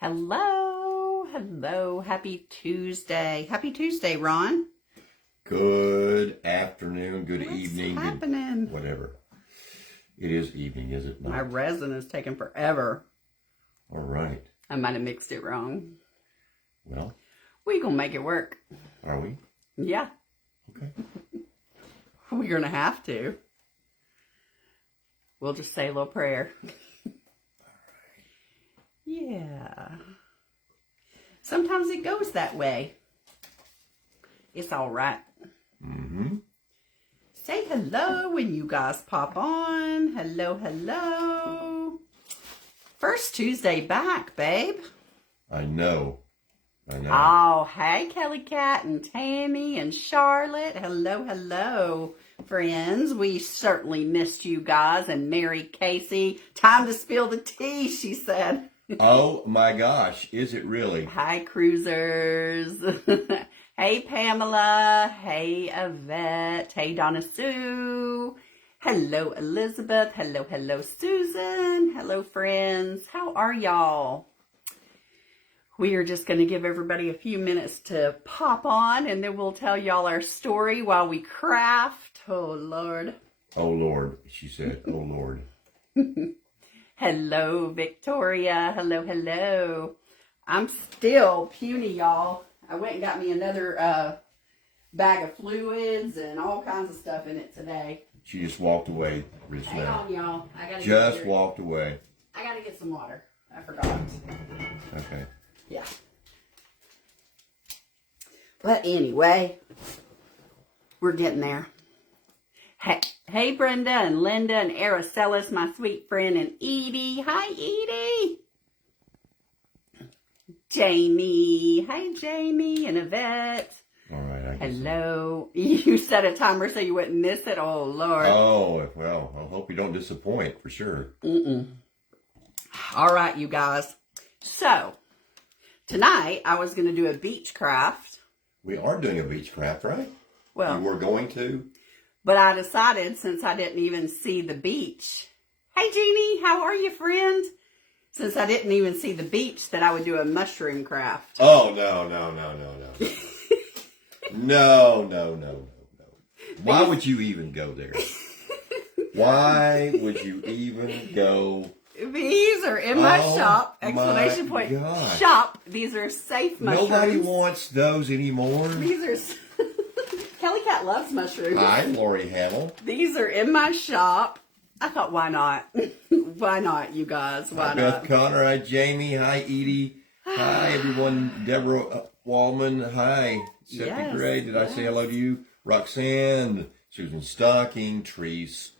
Hello, hello, happy Tuesday. Happy Tuesday, Ron. Good afternoon, good What's evening, happening? whatever. It is evening, is it not? My resin is taking forever. All right. I might have mixed it wrong. Well, We gonna make it work. are we? Yeah, Okay. we're gonna have to. We'll just say a little prayer. Yeah. Sometimes it goes that way. It's all right. Mm-hmm. Say hello when you guys pop on. Hello, hello. First Tuesday back, babe. I know. Oh, hey, Kelly Cat and Tammy and Charlotte. Hello, hello, friends. We certainly missed you guys. And Mary Casey. Time to spill the tea, she said. Oh my gosh, is it really? Hi, cruisers. Hey, Pamela. Hey, Yvette. Hey, Donna Sue. Hello, Elizabeth. Hello, hello, Susan. Hello, friends. How are y'all? We are just going to give everybody a few minutes to pop on, and then we'll tell y'all our story while we craft. Oh, Lord. Oh Lord, she said. Oh Lord. Hello, Victoria. Hello, hello. I'm still puny, y'all. I went and got me another bag of fluids and all kinds of stuff in it today. She just walked away. Rich Hang now. on, y'all. I gotta Just walked away. I gotta get some water. I forgot. Okay. Yeah. But anyway, we're getting there. Hey, Brenda and Linda and Araceli, my sweet friend, and Edie. Hi, Edie. Jamie. Hi, Jamie and Yvette. All right. I guess. Hello. You set a timer so you wouldn't miss it. Oh, Lord. Oh, well, I hope you don't disappoint for sure. All right, you guys. So, tonight I was going to do a beach craft. We are doing a beach craft, right? Well, You were going to? but I decided since I didn't even see the beach. Hey, Jeannie, how are you, friend? Since I didn't even see the beach, that I would do a mushroom craft. Oh, no. No. Why would you even go there? Why would you even go? These are in my shop. Exclamation my point. gosh. Shop. These are safe mushrooms. Nobody wants those anymore. These are... Kelly Cat loves mushrooms. Hi, Lori Hamill. These are in my shop. I thought, why not? Why not, you guys? Why Hi, not? Beth Connor. Hi, Jamie. Hi, Edie. Hi, everyone. Deborah Wallman. Hi, Seppi Yes, Gray. Did I say hello to you? Roxanne. Susan Stocking. Treese.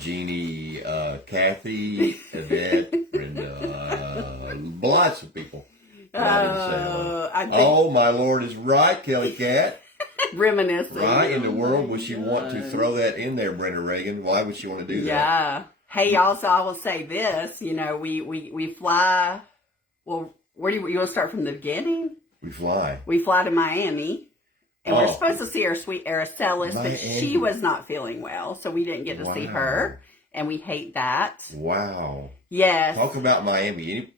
Jeannie. Kathy. Yvette. Brenda. Lots of people. I didn't say hello. Oh, my Lord is right, Kelly Cat. Reminiscing. Why in the world would she want to throw that in there, Brenda Reagan? Why would she want to do that? Yeah. Hey, also, I will say this. You know, we fly. Well, where do you want to start from the beginning? We fly. We fly to Miami. And we're supposed to see our sweet Araceli, but she was not feeling well, so we didn't get to see her. And we hate that. Wow. Yes. Talk about Miami.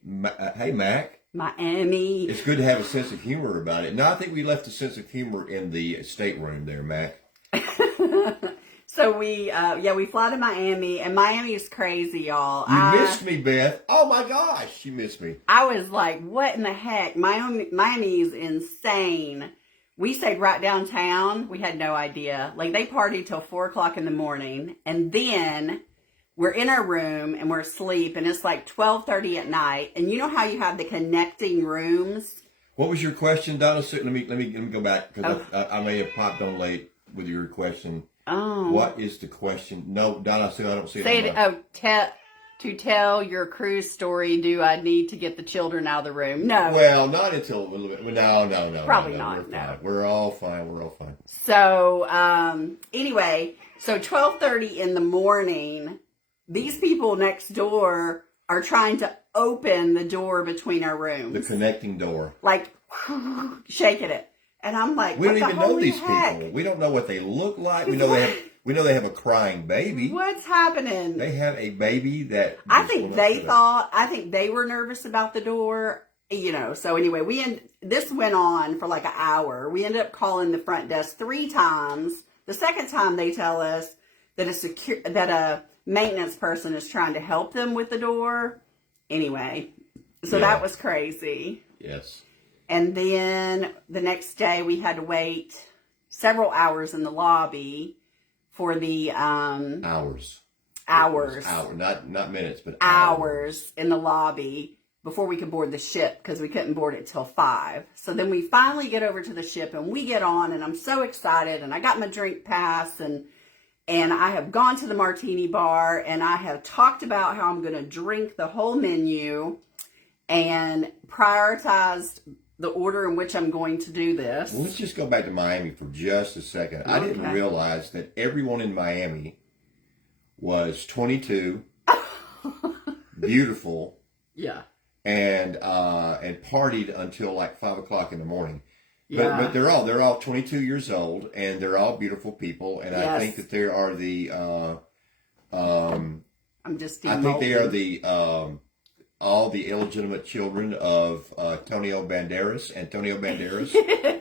Hey, Mac. Miami. It's good to have a sense of humor about it. No, I think we left a sense of humor in the stateroom there, Mac. So we fly to Miami, and Miami is crazy, y'all. You missed me, Beth. Oh my gosh, you missed me. I was like, what in the heck? Miami is insane. We stayed right downtown. We had no idea. Like, they partied till 4 o'clock in the morning, and then we're in our room and we're asleep, and it's like 12:30 at night. And you know how you have the connecting rooms? What was your question, Donna? Let me go back because I may have popped on late with your question. Oh, What is the question? No, Donna, I don't see it. To tell your cruise story, do I need to get the children out of the room? No. Well, not until a little bit. No. Probably no, not, We're no. fine. We're all fine. So, anyway, so 12:30 in the morning, these people next door are trying to open the door between our rooms. The connecting door. Like, shaking it. And I'm like, We don't what the even know holy these heck? people. We don't know what they look like. We know they have a crying baby. What's happening? They have a baby that I think they were nervous about the door. So anyway, this went on for like an hour. We ended up calling the front desk 3 times. The second time they tell us that a maintenance person is trying to help them with the door. Anyway, so that was crazy. Yes. And then the next day we had to wait several hours in the lobby for the hours. Not minutes, but hours in the lobby before we could board the ship, because we couldn't board it till 5. So then we finally get over to the ship and we get on, and I'm so excited, and I got my drink pass, and I have gone to the martini bar, and I have talked about how I'm going to drink the whole menu and prioritized the order in which I'm going to do this. Well, let's just go back to Miami for just a second. I didn't realize that everyone in Miami was 22, beautiful, and partied until like 5 o'clock in the morning. Yeah. But they're all 22 years old, and they're all beautiful people, and I think that they are the I think they are the all the illegitimate children of Antonio Banderas,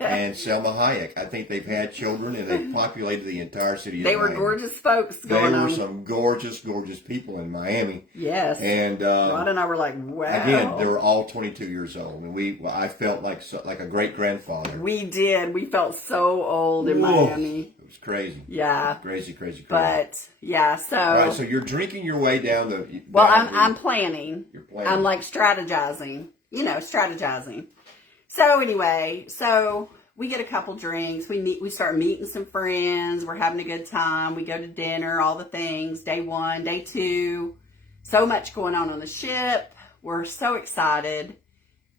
and Selma Hayek. I think they've had children, and they've populated the entire city. They were gorgeous folks going on. They were some gorgeous, gorgeous people in Miami. Yes. And Rod and I were like, wow. Again, they were all 22 years old, and I felt like a great grandfather. We did. We felt so old in Miami. It was crazy. Yeah. Crazy. But so. All right, so you're drinking your way down the. Well, I'm planning. You're planning. I'm like strategizing. Strategizing. So anyway, we get a couple drinks. We start meeting some friends. We're having a good time. We go to dinner, all the things. Day 1, day 2. So much going on the ship. We're so excited.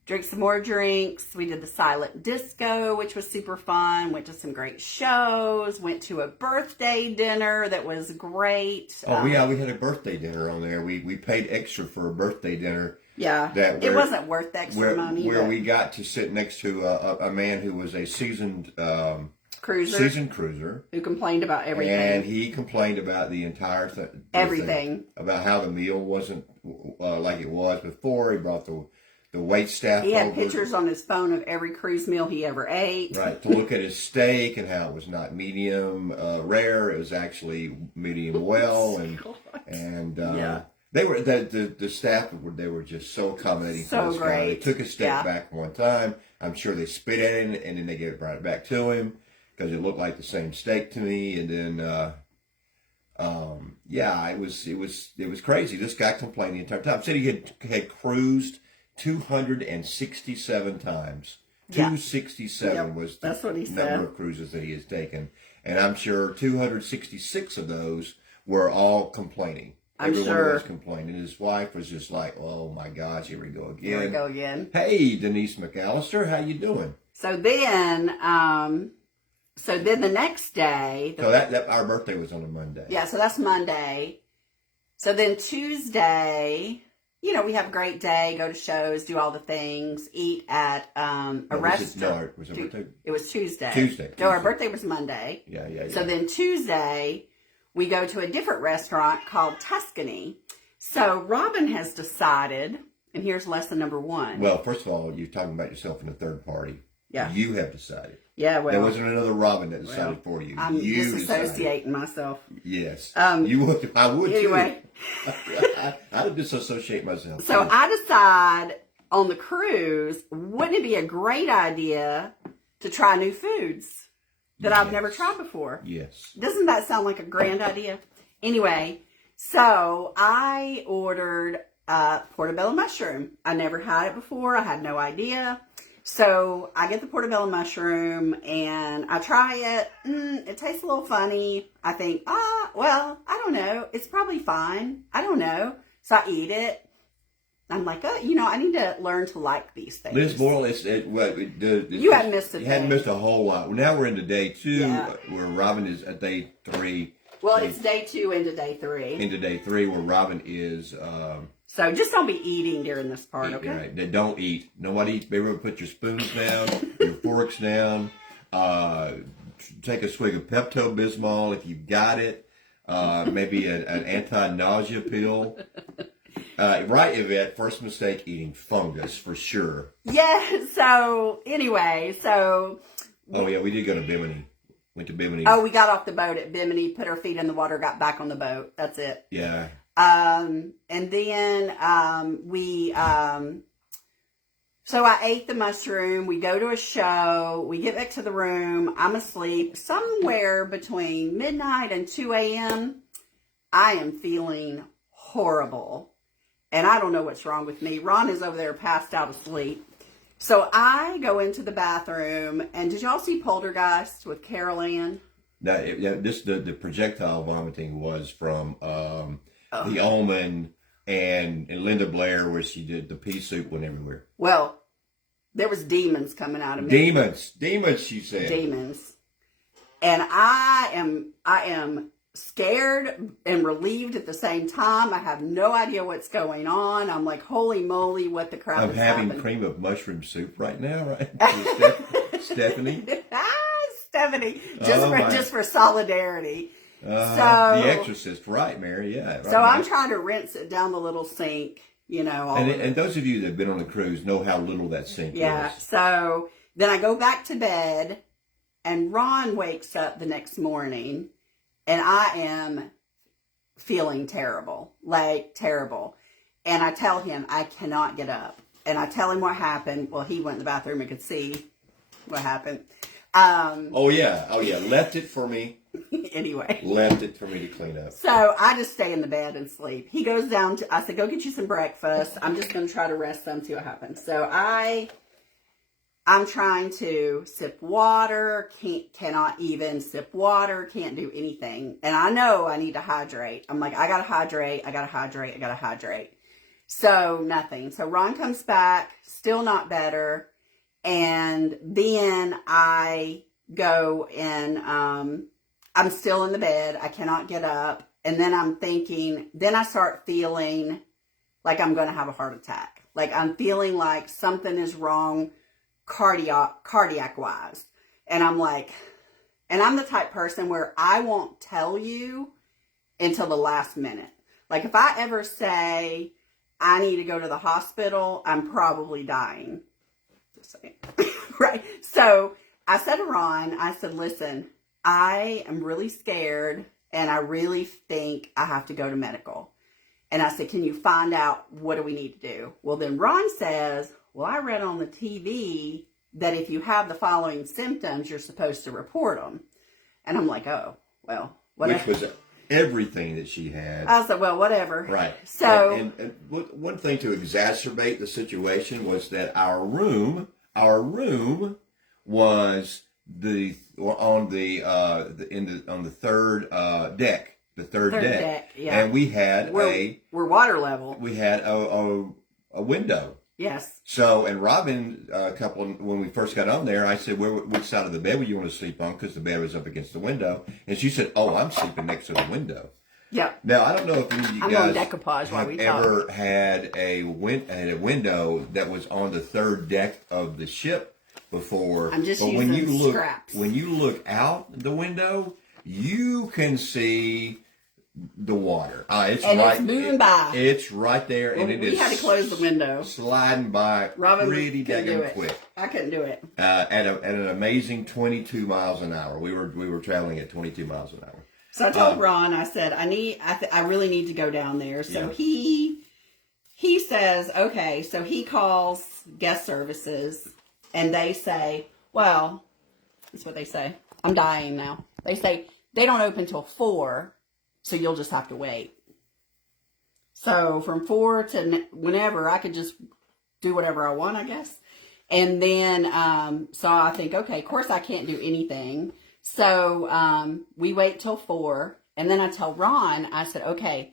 Drink some more drinks. We did the silent disco, which was super fun. Went to some great shows. Went to a birthday dinner that was great. Oh, we had a birthday dinner on there. We paid extra for a birthday dinner. Yeah, it wasn't worth the extra money. Where we got to sit next to a man who was a seasoned cruiser who complained about everything. And he complained about the entire everything. About how the meal wasn't like it was before. He brought the wait staff. He had pictures on his phone of every cruise meal he ever ate. Right, to look at his steak and how it was not medium rare; it was actually medium well, They were the staff were just so accommodating. So great. They took his steak back one time. I'm sure they spit at it and then they brought it back to him because it looked like the same steak to me. And then, it was crazy. This guy complained the entire time. Said he had cruised 267 times. 267 was that's what he number said. Of cruises that he has taken, and I'm sure 266 of those were all complaining. Everyone was complaining. His wife was just like, "Oh my gosh, here we go again." Hey, Denise McAllister, how you doing? So then the next day. So that our birthday was on a Monday. Yeah, so that's Monday. So then Tuesday, we have a great day, go to shows, do all the things, eat at a restaurant. Was it birthday? It was Tuesday. Tuesday. No, our birthday was Monday. Yeah. So then Tuesday, we go to a different restaurant called Tuscany. So Robin has decided, and here's lesson number 1. Well, first of all, you're talking about yourself in a third party. Yeah. You have decided. Yeah, well. There wasn't another Robin that decided for you. I'm disassociating myself. Yes. You would. I would anyway. Too. I would disassociate myself. So I decide on the cruise, wouldn't it be a great idea to try new foods that I've never tried before? Yes. Doesn't that sound like a grand idea? Anyway, so I ordered portobello mushroom. I never had it before. I had no idea. So I get the portobello mushroom and I try it. It tastes a little funny. I think, well, I don't know. It's probably fine. I don't know. So I eat it. I'm like, I need to learn to like these things. Liz Boyle, you hadn't missed a You day. hadn't missed a whole lot. Now we're into day 2, where Robin is at day 3. Well, it's day 2 into day 3. Into day 3, where Robin is. So just don't be eating during this part, okay? Right. Don't eat. Nobody eat. Be able to put your spoons down, your forks down. Take a swig of Pepto-Bismol if you've got it. Maybe an anti-nausea pill. Right, Yvette. First mistake, eating fungus for sure. Yeah. So anyway, so. Oh yeah, we did go to Bimini. Went to Bimini. Oh, we got off the boat at Bimini, put our feet in the water, got back on the boat. That's it. Yeah. And then so I ate the mushroom. We go to a show. We get back to the room. I'm asleep. Somewhere between midnight and 2 a.m., I am feeling horrible. And I don't know what's wrong with me. Ron is over there passed out asleep. So I go into the bathroom. And did y'all see Poltergeist with Carol Ann? The projectile vomiting was from The Omen and Linda Blair, where she did the pea soup went everywhere. Well, there was demons coming out of me. Demons, she said. Demons. And I am scared and relieved at the same time. I have no idea what's going on. I'm like, holy moly, what the crap I'm is having happening? cream of mushroom soup right now, right? Stephanie? Stephanie, Oh, just for solidarity. So The Exorcist, right, Mary? Yeah. Right, so I'm trying to rinse it down the little sink, And those of you that have been on a cruise know how little that sink yeah. is. So then I go back to bed, and Ron wakes up the next morning, and I am feeling terrible, like terrible. And I tell him I cannot get up, and I tell him what happened. Well, he went in the bathroom and could see what happened. Oh yeah, left it for me. Anyway. Left it for me to clean up. So I just stay in the bed and sleep. He goes down to, I said, go get you some breakfast. I'm just going to try to rest some, see what happens. So I'm trying to sip water, cannot even sip water, can't do anything. And I know I need to hydrate. I'm like, I got to hydrate. So nothing. So Ron comes back, still not better. And then I go and, I'm still in the bed. I cannot get up. And then then I start feeling like I'm going to have a heart attack. Like I'm feeling like something is wrong cardiac wise. And I'm like, and I'm the type person where I won't tell you until the last minute. Like if I ever say I need to go to the hospital, I'm probably dying. Just saying. Right. So I said to Ron, I said, listen, I am really scared and I really think I have to go to medical. And I said, can you find out what do we need to do? Well, then Ron says, well, I read on the TV that if you have the following symptoms, you're supposed to report them. And I'm like, oh, well, whatever. Which was everything that she had. I said, well, whatever. Right. So, and one thing to exacerbate the situation was that our room was on the third deck. The third deck. Yeah. And we had we're water level. We had a window. Yes. So, and Robin, when we first got on there, I said, which side of the bed would you want to sleep on? Because the bed was up against the window. And she said, oh, I'm sleeping next to the window. Yeah. Now, I don't know if any of you I'm guys on decoupage while we talk. ever had a window that was on the third deck of the ship before. I'm just using scraps. When you look out the window, you can see the water. It's moving by. It's right there, well, and we had to close the window. Sliding by pretty daggone quick. I couldn't do it. At an amazing 22 miles an hour. We were traveling at 22 miles an hour. So I told Ron, I said, I really need to go down there. So he says, okay. So he calls guest services, and they say, well, that's what they say. I'm dying now. They say they don't open till 4. So you'll just have to wait. So from 4 to whenever, I could just do whatever I want, I guess. And then, so I think, okay, of course I can't do anything. So we wait till 4. And then I tell Ron, I said, okay,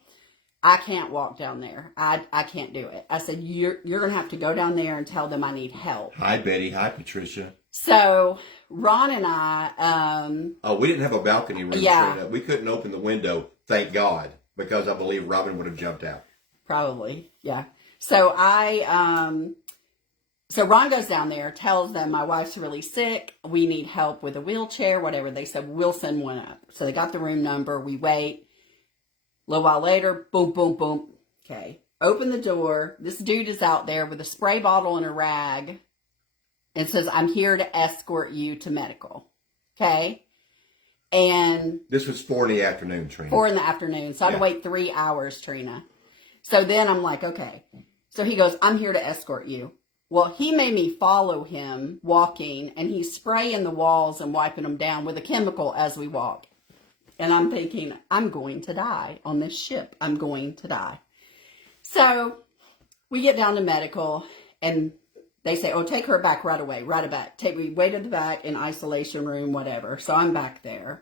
I can't walk down there. I can't do it. I said, you're going to have to go down there and tell them I need help. Hi, Betty. Hi, Patricia. So Ron and I... we didn't have a balcony room. Yeah. We couldn't open the window, thank God, because I believe Robin would have jumped out. Probably, yeah. So so Ron goes down there, tells them my wife's really sick. We need help with a wheelchair, whatever. They said, we'll send one up. So they got the room number. We wait. A little while later, boom, boom, boom. Okay. open the door. This dude is out there with a spray bottle and a rag and says, I'm here to escort you to medical. Okay? And this was 4 in the afternoon, Trina. 4 in the afternoon. So I had to wait 3 hours, Trina. So then I'm like, okay. So he goes, I'm here to escort you. Well, he made me follow him walking, and he's spraying the walls and wiping them down with a chemical as we walk. And I'm thinking, I'm going to die on this ship. I'm going to die. So we get down to medical, and they say, oh, take her back right away, right back. We wait at the back in isolation room, whatever. So I'm back there.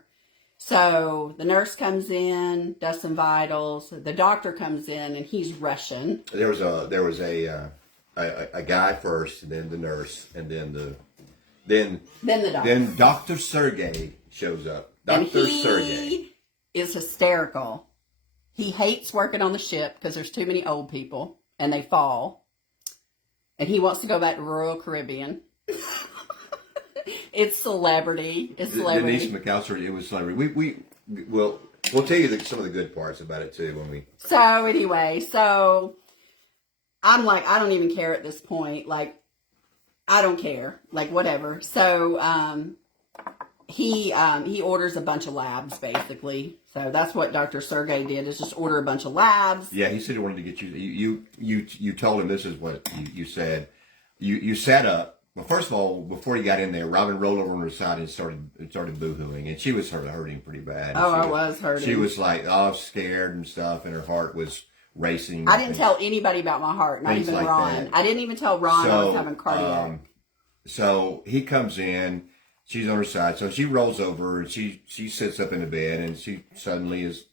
So the nurse comes in, does some vitals. The doctor comes in, and he's rushing. There was a guy first, and then the nurse, and then the doctor. Then Dr. Sergey shows up. Dr. Sergey is hysterical. He hates working on the ship because there's too many old people and they fall. And he wants to go back to Royal Caribbean. It's celebrity. It's celebrity. Denise McAllister, it was celebrity. We'll tell you some of the good parts about it too when we. So anyway, I'm like, I don't even care at this point. Like, I don't care. Like, whatever. So he orders a bunch of labs, basically. So that's what Dr. Sergey did, is just order a bunch of labs. Yeah, he said he wanted to get you. You told him this is what you said. You sat up. Well, first of all, before he got in there, Robin rolled over on her side and started boohooing, and she was hurting pretty bad. I was hurting. She was like, scared and stuff, and her heart was racing. I didn't tell anybody about my heart, not even like Ron. That. I didn't even tell Ron I was having cardiac. So he comes in. She's on her side, so she rolls over and she sits up in the bed, and she suddenly is,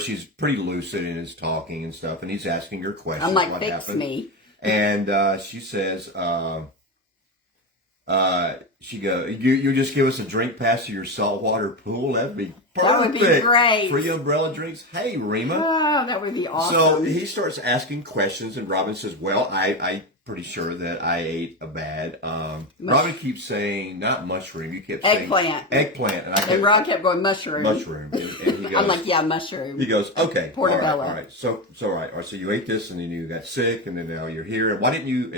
she's pretty lucid and is talking and stuff, and he's asking her questions. I'm like, what fix happened. Me. And she says, she goes, you just give us a drink pass to your saltwater pool? That'd be perfect. That would be great. Free umbrella drinks. Hey, Rima. Oh, that would be awesome. So he starts asking questions, and Robin says, well, I'm pretty sure that I ate a bad. Robin keeps saying, not mushroom. You kept saying eggplant. And Ron kept going, mushroom. Mushroom. And he goes, I'm like, yeah, mushroom. He goes, okay. Portobello. All right. So you ate this, and then you got sick, and then now you're here. And why didn't you?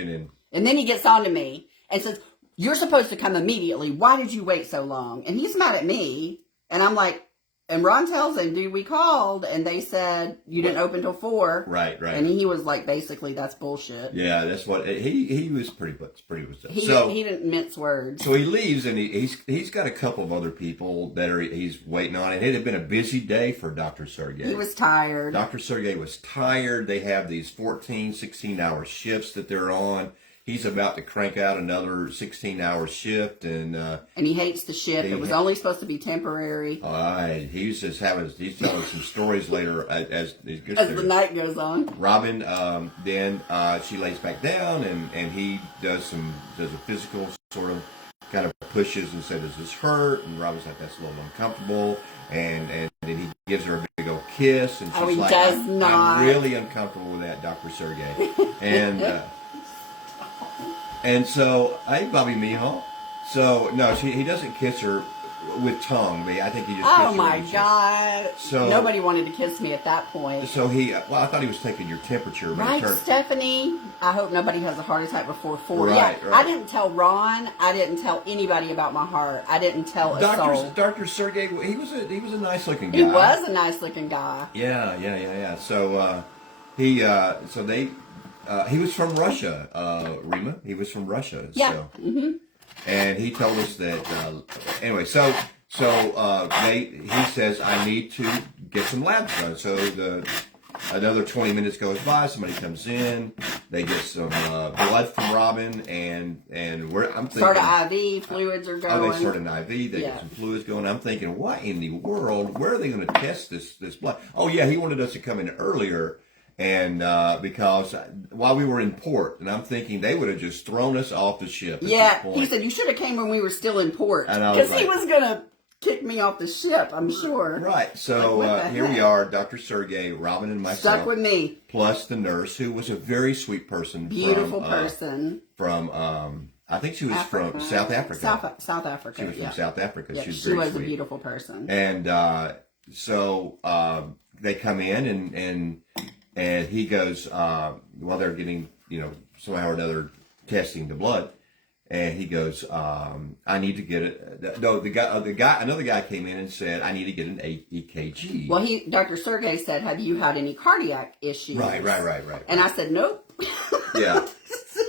And then he gets on to me and says, you're supposed to come immediately. Why did you wait so long? And he's mad at me. And I'm like, and Ron tells him, dude, we called, and they said you didn't open till 4. Right. And he was like, basically, that's bullshit. Yeah, that's what he was pretty upset. He didn't mince words. So he leaves, and he's got a couple of other people that he's waiting on. And it had been a busy day for Dr. Sergey. He was tired. Dr. Sergey was tired. They have these 14, 16-hour shifts that they're on. He's about to crank out another 16-hour shift, and he hates the shift. It was only supposed to be temporary. He's telling some stories later as the night goes on. Robin, then she lays back down, and he does a physical sort of kind of pushes and says, "Does this hurt?" And Robin's like, "That's a little uncomfortable," and then he gives her a big old kiss, and she's like, I'm really uncomfortable with that, Dr. Sergey, and so, hey, Bobby Mijo. So, no, he doesn't kiss her with tongue. I think he just kissed her. Oh, my God. So, nobody wanted to kiss me at that point. So I thought he was taking your temperature. Right, Stephanie? I hope nobody has a heart attack before 4. Right. I didn't tell Ron. I didn't tell anybody about my heart. I didn't tell a soul. Dr. Sergey, he was a nice-looking guy. He was a nice-looking guy. Yeah. So, he was from Russia, Rima. He was from Russia. Yeah. So. Mm-hmm. And he told us that, anyway, so he says, I need to get some labs done. So another 20 minutes goes by, somebody comes in, they get some blood from Robin, and I'm thinking... Start an IV, fluids are going. Oh, they start an IV, they get some fluids going. I'm thinking, what in the world, where are they going to test this blood? Oh, yeah, he wanted us to come in earlier. And because while we were in port, and I'm thinking they would have just thrown us off the ship. Yeah, he said you should have came when we were still in port, because he was gonna kick me off the ship. I'm sure. Right. So here we are, Dr. Sergey, Robin, and myself. Stuck with me. Plus the nurse, who was a very sweet person. Beautiful person. From I think she was from South Africa. South Africa. She was from South Africa. Yeah, she was a beautiful person. And so they come in and and he goes, while they're getting, somehow or another testing the blood, and he goes, I need to get it. No, another guy came in and said, I need to get an EKG. Well, Dr. Sergey said, have you had any cardiac issues? Right. And I said, nope. Yeah.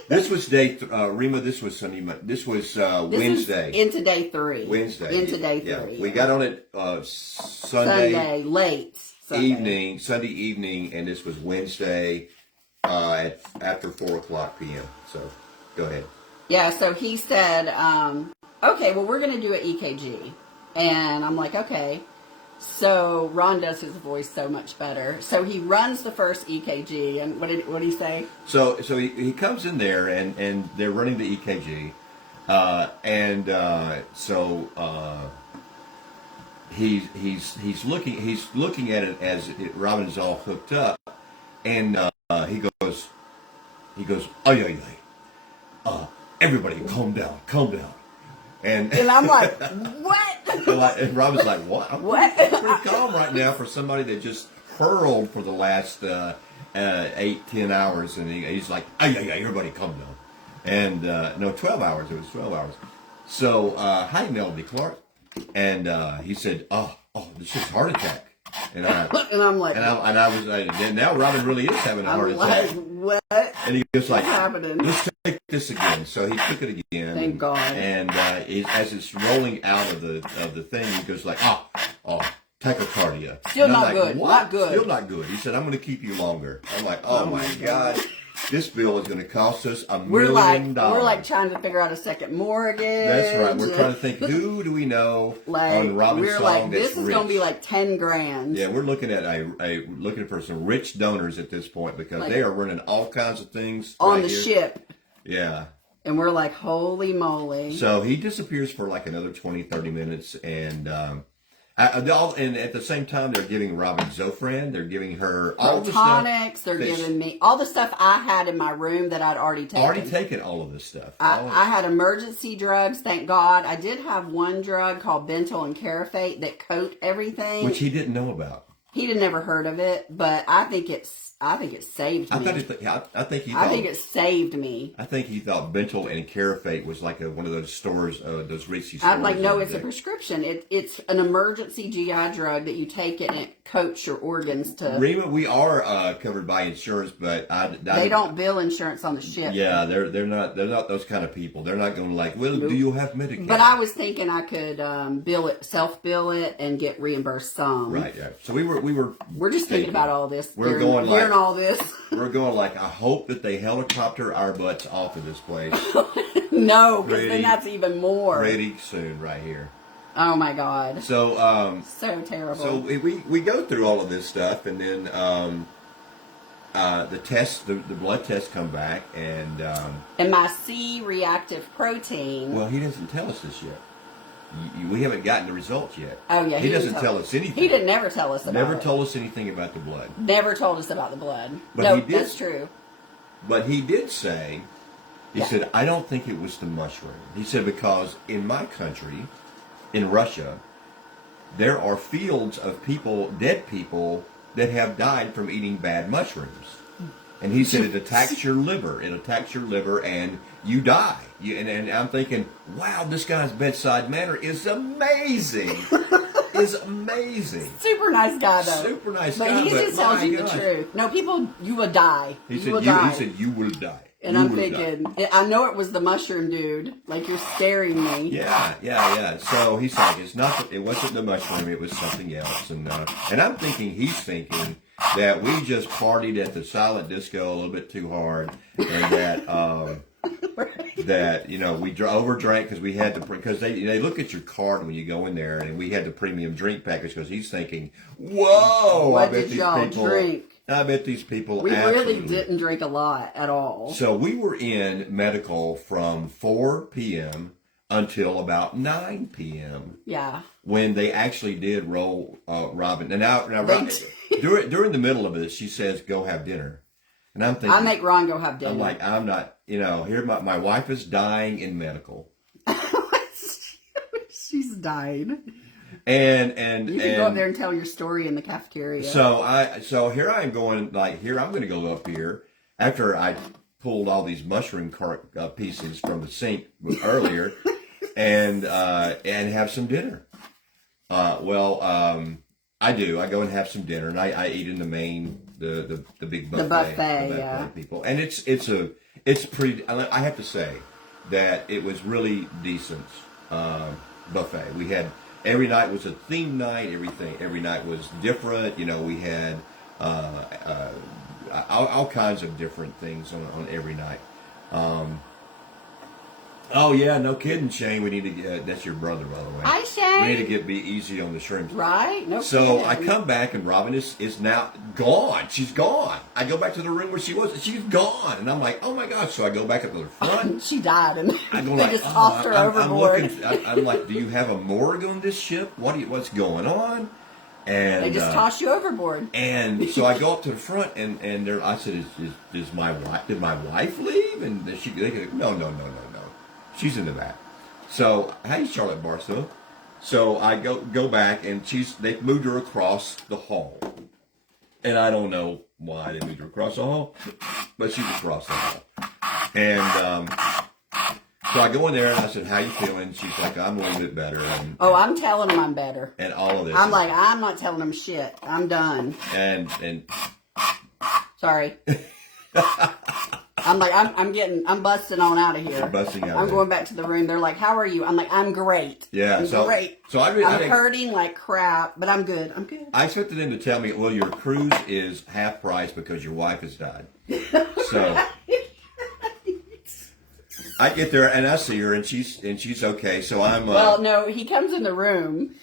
This was Rima, this was Sunday, this was Wednesday. Into day 3. Wednesday. Into day 3. Yeah. Yeah. We got on it Sunday late. Sunday evening, and this was Wednesday after 4:00 p.m. So, go ahead. Yeah, so he said, okay, well, we're going to do an EKG. And I'm like, okay. So Ron does his voice so much better. So he runs the first EKG, and what did he say? So he comes in there, and they're running the EKG, he's looking at it as Robin is all hooked up, and he goes, ay. Everybody, calm down. And I'm like, what? And Robin's like, what? I'm What? pretty calm right now for somebody that just hurled for the last 8-10 hours. And he's like, ay, everybody calm down. And, no, 12 hours. It was 12 hours. So, hi, Melody Clark. And he said, oh, this is heart attack. And I'm like, now Robin really is having a heart attack. What? And he goes like, happening? Let's take this again. So he took it again. Thank God. And as it's rolling out of the thing, he goes like, tachycardia. Still and I'm not like, good. What? Not good. Still not good. He said, I'm going to keep you longer. I'm like, oh my God. This bill is going to cost us $1 million. We're like trying to figure out a second mortgage. That's right. We're trying to think, who do we know on Robin's song like, that's this is rich? going to be like 10 grand. Yeah, we're looking at looking for some rich donors at this point because they are running all kinds of things on right the here. ship. Yeah. And we're like, holy moly. So he disappears for like another 20-30 minutes, and and at the same time, they're giving Robin Zofran. They're giving her all the stuff. Protonics. They're giving me all the stuff I had in my room that I'd already taken. Already taken all of this stuff. I had emergency drugs, thank God. I did have one drug called Bentyl and Carafate that coat everything. Which he didn't know about. He'd never heard of it, but I think it saved me. I think it saved me. I think he thought Bentyl and Carafate was like one of those stores, those Ritzy stores. I'm like, no, it's a prescription. It's an emergency GI drug that you take it and it coats your organs to. Rima, we are covered by insurance, but they don't bill insurance on the ship. Yeah, they're not those kind of people. They're not going like, well, do you have Medicaid? But I was thinking I could self-bill it, and get reimbursed some. Right. Yeah. So we're just thinking about all this. We're going hearing all this. We're going like, I hope that they helicopter our butts off of this place. No, because then that's even more. Pretty soon, right here. Oh my God. So so terrible. So we go through all of this stuff, and then the blood tests come back, and my C-reactive protein. Well, he doesn't tell us this yet. We haven't gotten the results yet. Oh yeah, he doesn't tell us anything. He didn't never tell us about it. Never told us anything about the blood. Never told us about the blood. But no, he did, that's true. But he did say, he said, I don't think it was the mushroom. He said, because in my country, in Russia, there are fields of dead people that have died from eating bad mushrooms. And he said it attacks your liver. It attacks your liver, and you die. And I'm thinking, wow, this guy's bedside manner is amazing. Is amazing. Super nice guy, though. Super nice guy. But he just tells you the truth. No, people, you will die. He said, you will die. And I'm thinking, I know it was the mushroom dude. Like, you're scaring me. Yeah. So he's like, it wasn't the mushroom, it was something else. And I'm thinking, he's thinking that we just partied at the silent disco a little bit too hard, and that that we overdrank because we had because they look at your card when you go in there, and we had the premium drink package because he's thinking, whoa, what did y'all drink? I bet these people we really didn't drink a lot at all. So we were in medical from 4 p.m. until about 9 p.m. Yeah. When they actually did roll Robin. And now Robin, during the middle of this, she says, go have dinner. And I'm thinking, I make Ron go have dinner. I'm like, I'm not, here my wife is dying in medical. She's dying. And You can go up there and tell your story in the cafeteria. So here I am going, like, here I'm going to go up here after I pulled all these mushroom pieces from the sink earlier and have some dinner. I do. I go and have some dinner, and I eat in the main, the big buffet. The buffet, yeah. People. And it's pretty, I have to say that it was really decent buffet. We had, every night was a theme night, every night was different. You know, we had all kinds of different things on every night. Oh yeah, no kidding, Shane. We need to get, that's your brother, by the way. Hi, Shane. We need to be easy on the shrimps. Right? No So kidding. I come back and Robin is now gone. She's gone. I go back to the room where she was. She's gone, and I'm like, oh my gosh. So I go back up to the front. She died, and I go they like, just tossed her overboard. I'm like, do you have a morgue on this ship? What's going on? And They just tossed you overboard. and so I go up to the front, and I said, "Is my wife? Did my wife leave?" And they go, no. She's in the back. So, hey, Charlotte Barstow. So I go back, and they've moved her across the hall. And I don't know why they moved her across the hall, but she's across the hall. And so I go in there, and I said, how you feeling? She's like, I'm a little bit better. I'm telling them I'm better. And all of this. I'm like, I'm not telling them shit. I'm done. And Sorry. I'm like, I'm busting on out of here. Busting out. I'm going back to the room. They're like, how are you? I'm like, I'm great. Yeah, I'm great. So I'm hurting like crap, but I'm good. I'm good. I expected them to tell me, well, your cruise is half price because your wife has died. So I get there and I see her and she's okay. So I'm. Well, no, he comes in the room.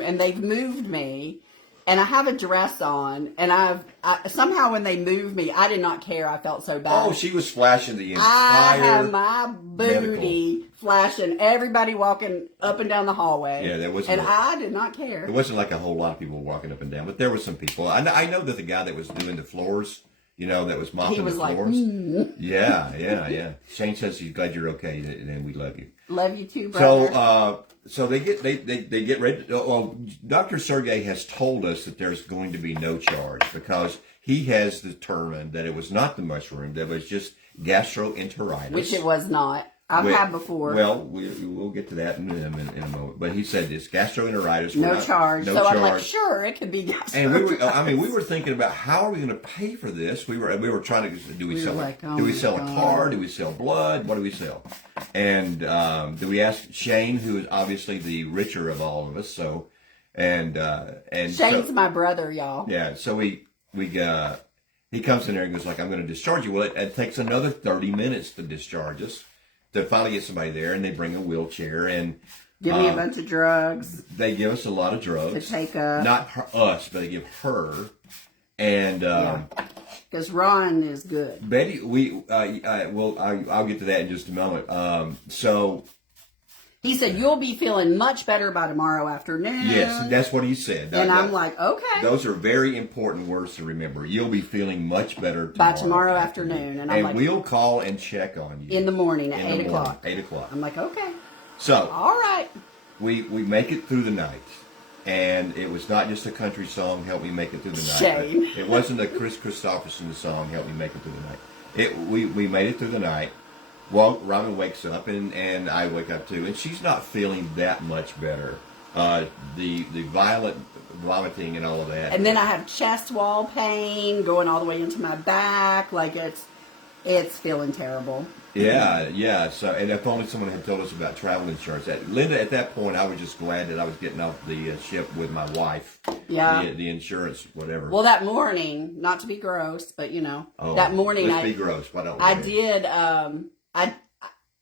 And they've moved me. And I have a dress on, and somehow when they moved me, I did not care. I felt so bad. Oh, she was flashing the entire. I have my booty flashing. Everybody walking up and down the hallway. Yeah, there wasn't. And I did not care. It wasn't like a whole lot of people walking up and down, but there were some people. I know that the guy that was doing the floors, that was mopping the floors. Like, Yeah. Shane says he's glad you're okay, and we love you. Love you too, brother. So they get ready. Well, Dr. Sergey has told us that there's going to be no charge because he has determined that it was not the mushroom, that it was just gastroenteritis. Which it was not. I've had before. Well, we'll get to that in a moment. But he said it's gastroenteritis. No charge. I'm like, sure, it could be gastroenteritis. And we were thinking about how are we going to pay for this? We were trying to do we sell a car? Do we sell blood? What do we sell? And do we ask Shane, who is obviously the richer of all of us? So and Shane's my brother, y'all. Yeah. So he comes in there and goes like, I'm going to discharge you. Well, it takes another 30 minutes to discharge us. To finally get somebody there, and they bring a wheelchair and give me a bunch of drugs. They give us a lot of drugs to take up. Not us, but they give her. And because Ron is good. Betty, I'll get to that in just a moment. So he said you'll be feeling much better by tomorrow afternoon. Yes, that's what he said. And I'm like, okay. Those are very important words to remember. You'll be feeling much better by tomorrow afternoon. And I'm like, we'll call and check on you in the morning at 8 o'clock. 8 o'clock. I'm like, okay. So all right. We make it through the night. And it was not just a country song, Help Me Make It Through the Night. Shame. It wasn't a Chris Christopherson song, Help Me Make It Through the Night. We made it through the night. Well, Robin wakes up, and I wake up too, and she's not feeling that much better. The violent vomiting and all of that. And then I have chest wall pain going all the way into my back. Like it's feeling terrible. Yeah. So, and if only someone had told us about travel insurance. Linda, at that point, I was just glad that I was getting off the ship with my wife. Yeah. The insurance, whatever. Well, that morning, not to be gross, but that morning let's be gross. Why don't we?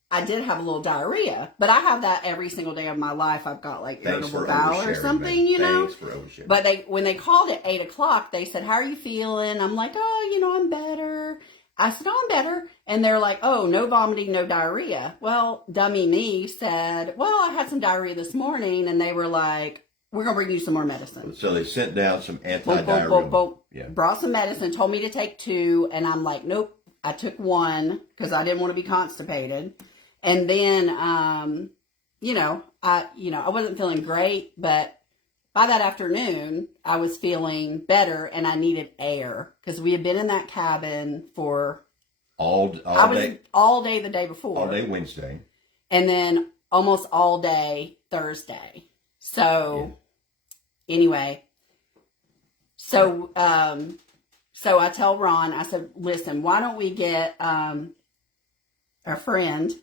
I did have a little diarrhea, but I have that every single day of my life. I've got like irritable bowel or something, Thanks for oversharing. But when they called at 8 o'clock, they said, how are you feeling? I'm like, I'm better. I said, I'm better. And they're like, oh, no vomiting, no diarrhea. Well, dummy me said, well, I had some diarrhea this morning. And they were like, we're going to bring you some more medicine. So they sent down some anti-diarrhea. Yeah. Brought some medicine, told me to take 2. And I'm like, nope. I took 1 because I didn't want to be constipated. And then I wasn't feeling great, but by that afternoon, I was feeling better and I needed air because we had been in that cabin for all day the day before. All day Wednesday. And then almost all day Thursday. So anyway, so I tell Ron, I said, listen, why don't we get our friend.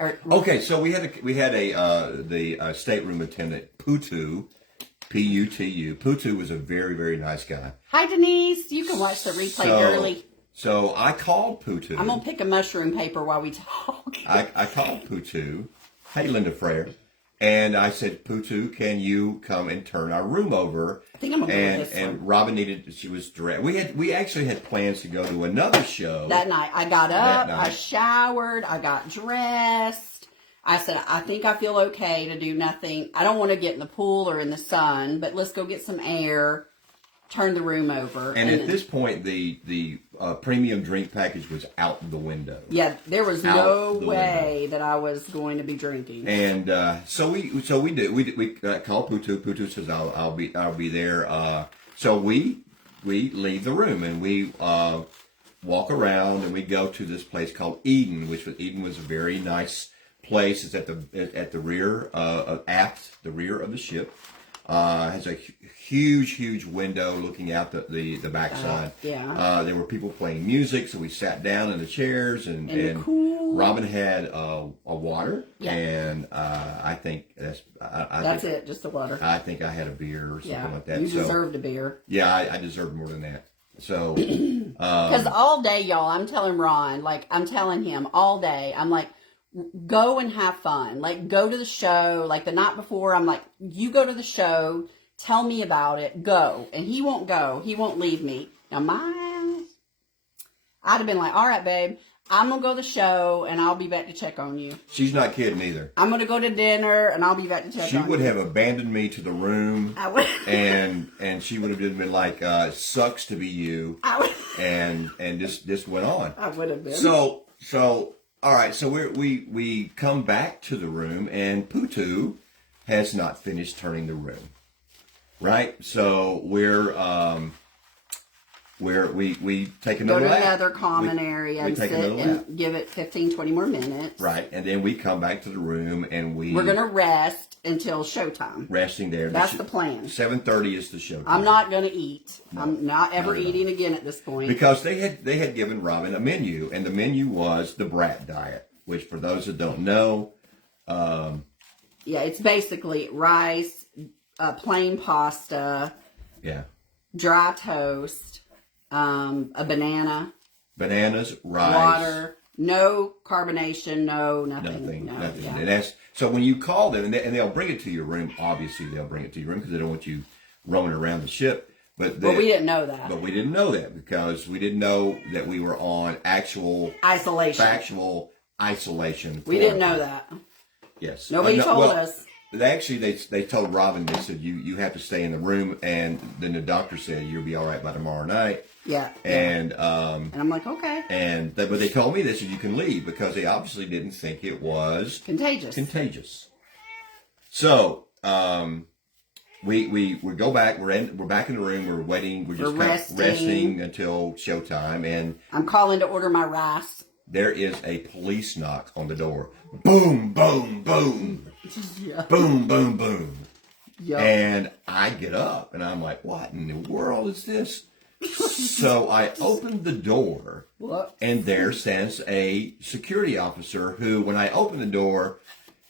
Okay, so we had the stateroom attendant, Putu, Putu. Putu was a very, very nice guy. Hi, Denise. You can watch the replay early. So I called Putu. I'm going to pick a mushroom paper while we talk. I called Putu. Hey, Linda Frere. And I said, Putu, can you come and turn our room over? I think I'm going to go with this one. And Robin she was direct. We actually had plans to go to another show. That night. I got up, I showered, I got dressed. I said, I think I feel okay to do nothing. I don't want to get in the pool or in the sun, but let's go get some air, turn the room over. And at this point, the premium drink package was out the window. Yeah, there was no way that I was going to be drinking. And so we called Putu. Putu says I'll be there. So we leave the room and we walk around and we go to this place called Eden, Eden was a very nice place. It's at the rear aft the rear of the ship. Has a huge window looking out the backside. There were people playing music, so we sat down in the chairs and cool. Robin had a water, and I think that's it, just the water. I think I had a beer or something like that. You deserved a beer. Yeah, I deserved more than that. So because all day, y'all, I'm telling Ron, I'm telling him all day, I'm like, go and have fun. Go to the show. The night before, I'm like, you go to the show. Tell me about it. Go. And he won't go. He won't leave me. Now, I'd have been like, all right, babe, I'm going to go to the show, and I'll be back to check on you. She's not kidding either. I'm going to go to dinner, and I'll be back to check on you. She would have abandoned me to the room. I would. and she would have just been like, sucks to be you. I would. And this went on. I would have been. So all right, so we come back to the room, and Putu has not finished turning the room. Right? So we take another go to lap. another common area and sit and give it 15, 20 more minutes. Right, and then we come back to the room and we're going to rest until showtime. Resting there. That's the plan. 7:30 is the showtime. I'm not going to eat. No, I'm not ever eating again at this point. Because they had given Robin a menu, and the menu was the Brat Diet, which for those that don't know, it's basically rice, plain pasta, dry toast, a banana, bananas, rice, water, no carbonation, no nothing. Nothing. Yeah. And that's so when you call them, and they'll bring it to your room. Obviously, they'll bring it to your room because they don't want you roaming around the ship. But we didn't know that. But we didn't know that because we didn't know that we were on actual isolation. Factual isolation. We didn't know that. Yes. Nobody told us. Actually, they told Robin, they said, you have to stay in the room, and then the doctor said, you'll be all right by tomorrow night. Yeah. And I'm like, okay. But they told me they said you can leave because they obviously didn't think it was contagious. So we go back. We're back in the room. We're waiting. We're just resting until showtime. And I'm calling to order my rice. There is a police knock on the door. Boom, boom, boom. Yeah. Boom, boom, boom. Yep. And I get up and I'm like, what in the world is this? So I opened the door. What? And there stands a security officer who, when I open the door,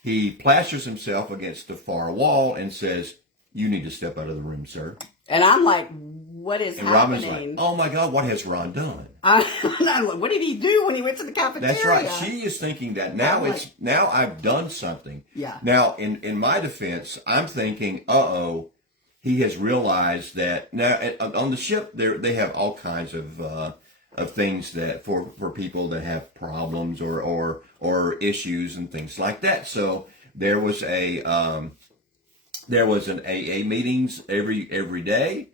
he plasters himself against the far wall and says, you need to step out of the room, sir. And I'm like, what is happening? Robin's like, oh my God, what has Ron done? I'm like, what did he do when he went to the cafeteria? That's right. She is thinking that now now I've done something. Yeah. Now, in my defense, I'm thinking, he has realized that now on the ship they have all kinds of things that for people that have problems or issues and things like that. So there was an AA meetings every day.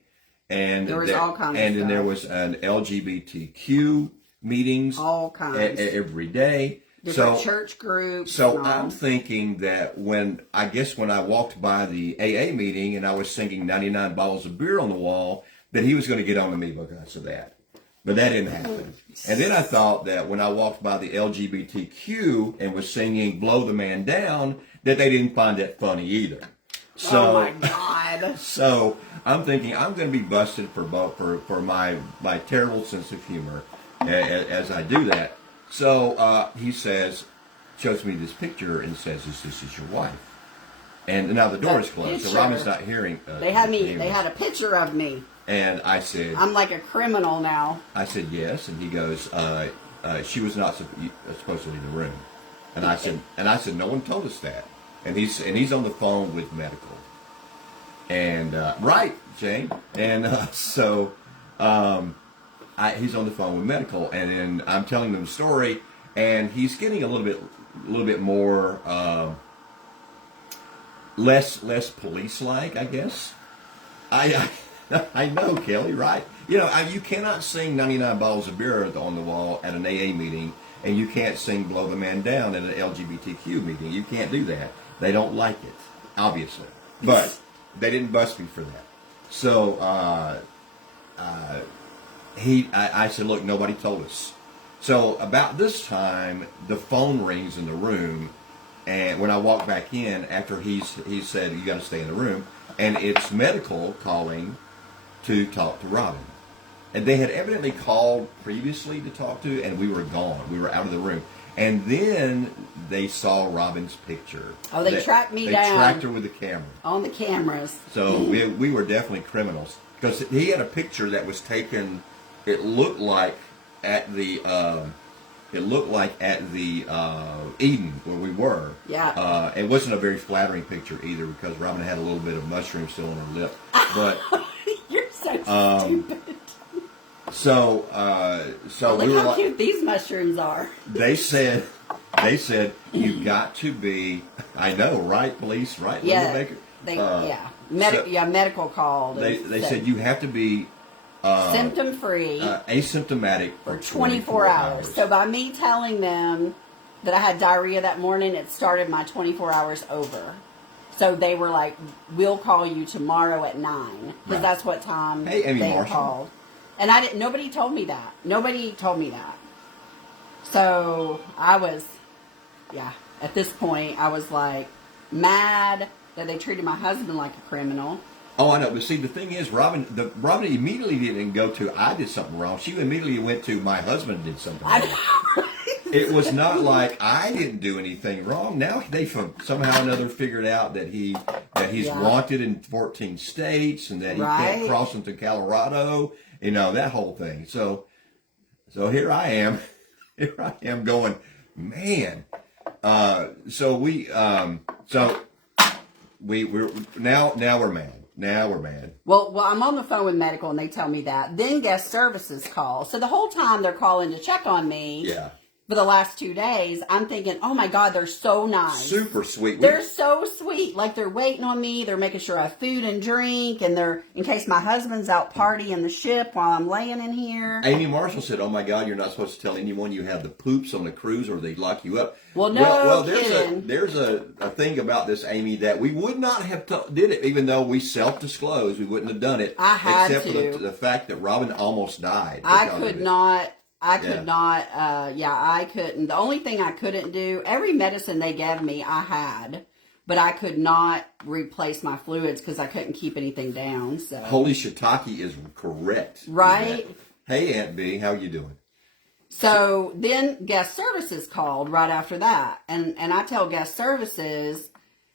And there was all kinds and of then stuff. there was an LGBTQ meetings all kinds every day. different church groups. So I'm thinking that when I walked by the AA meeting and I was singing 99 bottles of beer on the wall, that he was going to get on to me because of that. But that didn't happen. And then I thought that when I walked by the LGBTQ and was singing Blow the Man Down, that they didn't find that funny either. So, oh my God. So I'm thinking I'm going to be busted for my terrible sense of humor as I do that. So he shows me this picture and says, "This is your wife?" And now the door is closed, so Robin's not hearing. They had a picture of me. And I said, I'm like a criminal now. I said, yes. And he goes, she was not supposed to leave the room. And I said, no one told us that. And he's on the phone with medical. And, right, Jane. And, so, he's on the phone with medical. And then I'm telling them the story. And he's getting a little bit more, less police-like, I guess. I know, Kelly, right? You know, you cannot sing 99 bottles of beer on the wall at an AA meeting, and you can't sing Blow the Man Down at an LGBTQ meeting. You can't do that. They don't like it, obviously. But they didn't bust me for that. So I said, look, nobody told us. So about this time, the phone rings in the room, and when I walk back in, after he said, you got to stay in the room, and it's medical calling to talk to Robin. And they had evidently called previously to talk to, and we were gone. We were out of the room. And then they saw Robin's picture. Oh, they tracked me down. They tracked her with the camera. On the cameras. So we were definitely criminals. Because he had a picture that was taken, it looked like at the Eden where we were. Yeah. It wasn't a very flattering picture either because Robin had a little bit of mushroom still on her lip. But you're so stupid. So look how cute these mushrooms are. They said you got to be. I know, right? Police, right? Yeah. Linda Baker? Medical called. They said you have to be symptom free, asymptomatic for 24 hours. So by me telling them that I had diarrhea that morning, it started my 24 hours over. So they were like, "We'll call you tomorrow at 9 because that's what time they called." And nobody told me that. Nobody told me that. So I was, at this point, I was like mad that they treated my husband like a criminal. Oh, I know. But see, the thing is, Robin immediately didn't go to, I did something wrong. She immediately went to, my husband did something wrong. It was not like I didn't do anything wrong. Now they somehow or another figured out that he's wanted in 14 states and that he can't cross into Colorado. You know, that whole thing. So here I am. Here I am going, man. So we're now we're mad. Now we're mad. Well, I'm on the phone with medical and they tell me that. Then guest services call. So the whole time they're calling to check on me. Yeah. For the last 2 days, I'm thinking, oh my God, they're so nice. Super sweet. They're so sweet. Like they're waiting on me. They're making sure I have food and drink. And they're, in case my husband's out partying the ship while I'm laying in here. Amy Marshall said, oh my God, you're not supposed to tell anyone you have the poops on the cruise or they'd lock you up. Well, there's a thing about this, Amy, that we would not have did it, even though we self-disclosed. We wouldn't have done it. I had except to. for the fact that Robin almost died. I could not. I couldn't. The only thing I couldn't do, every medicine they gave me, I had. But I could not replace my fluids because I couldn't keep anything down. So Holy shiitake is correct. Right? Hey, Aunt B, how you doing? So then guest services called right after that. And I tell guest services,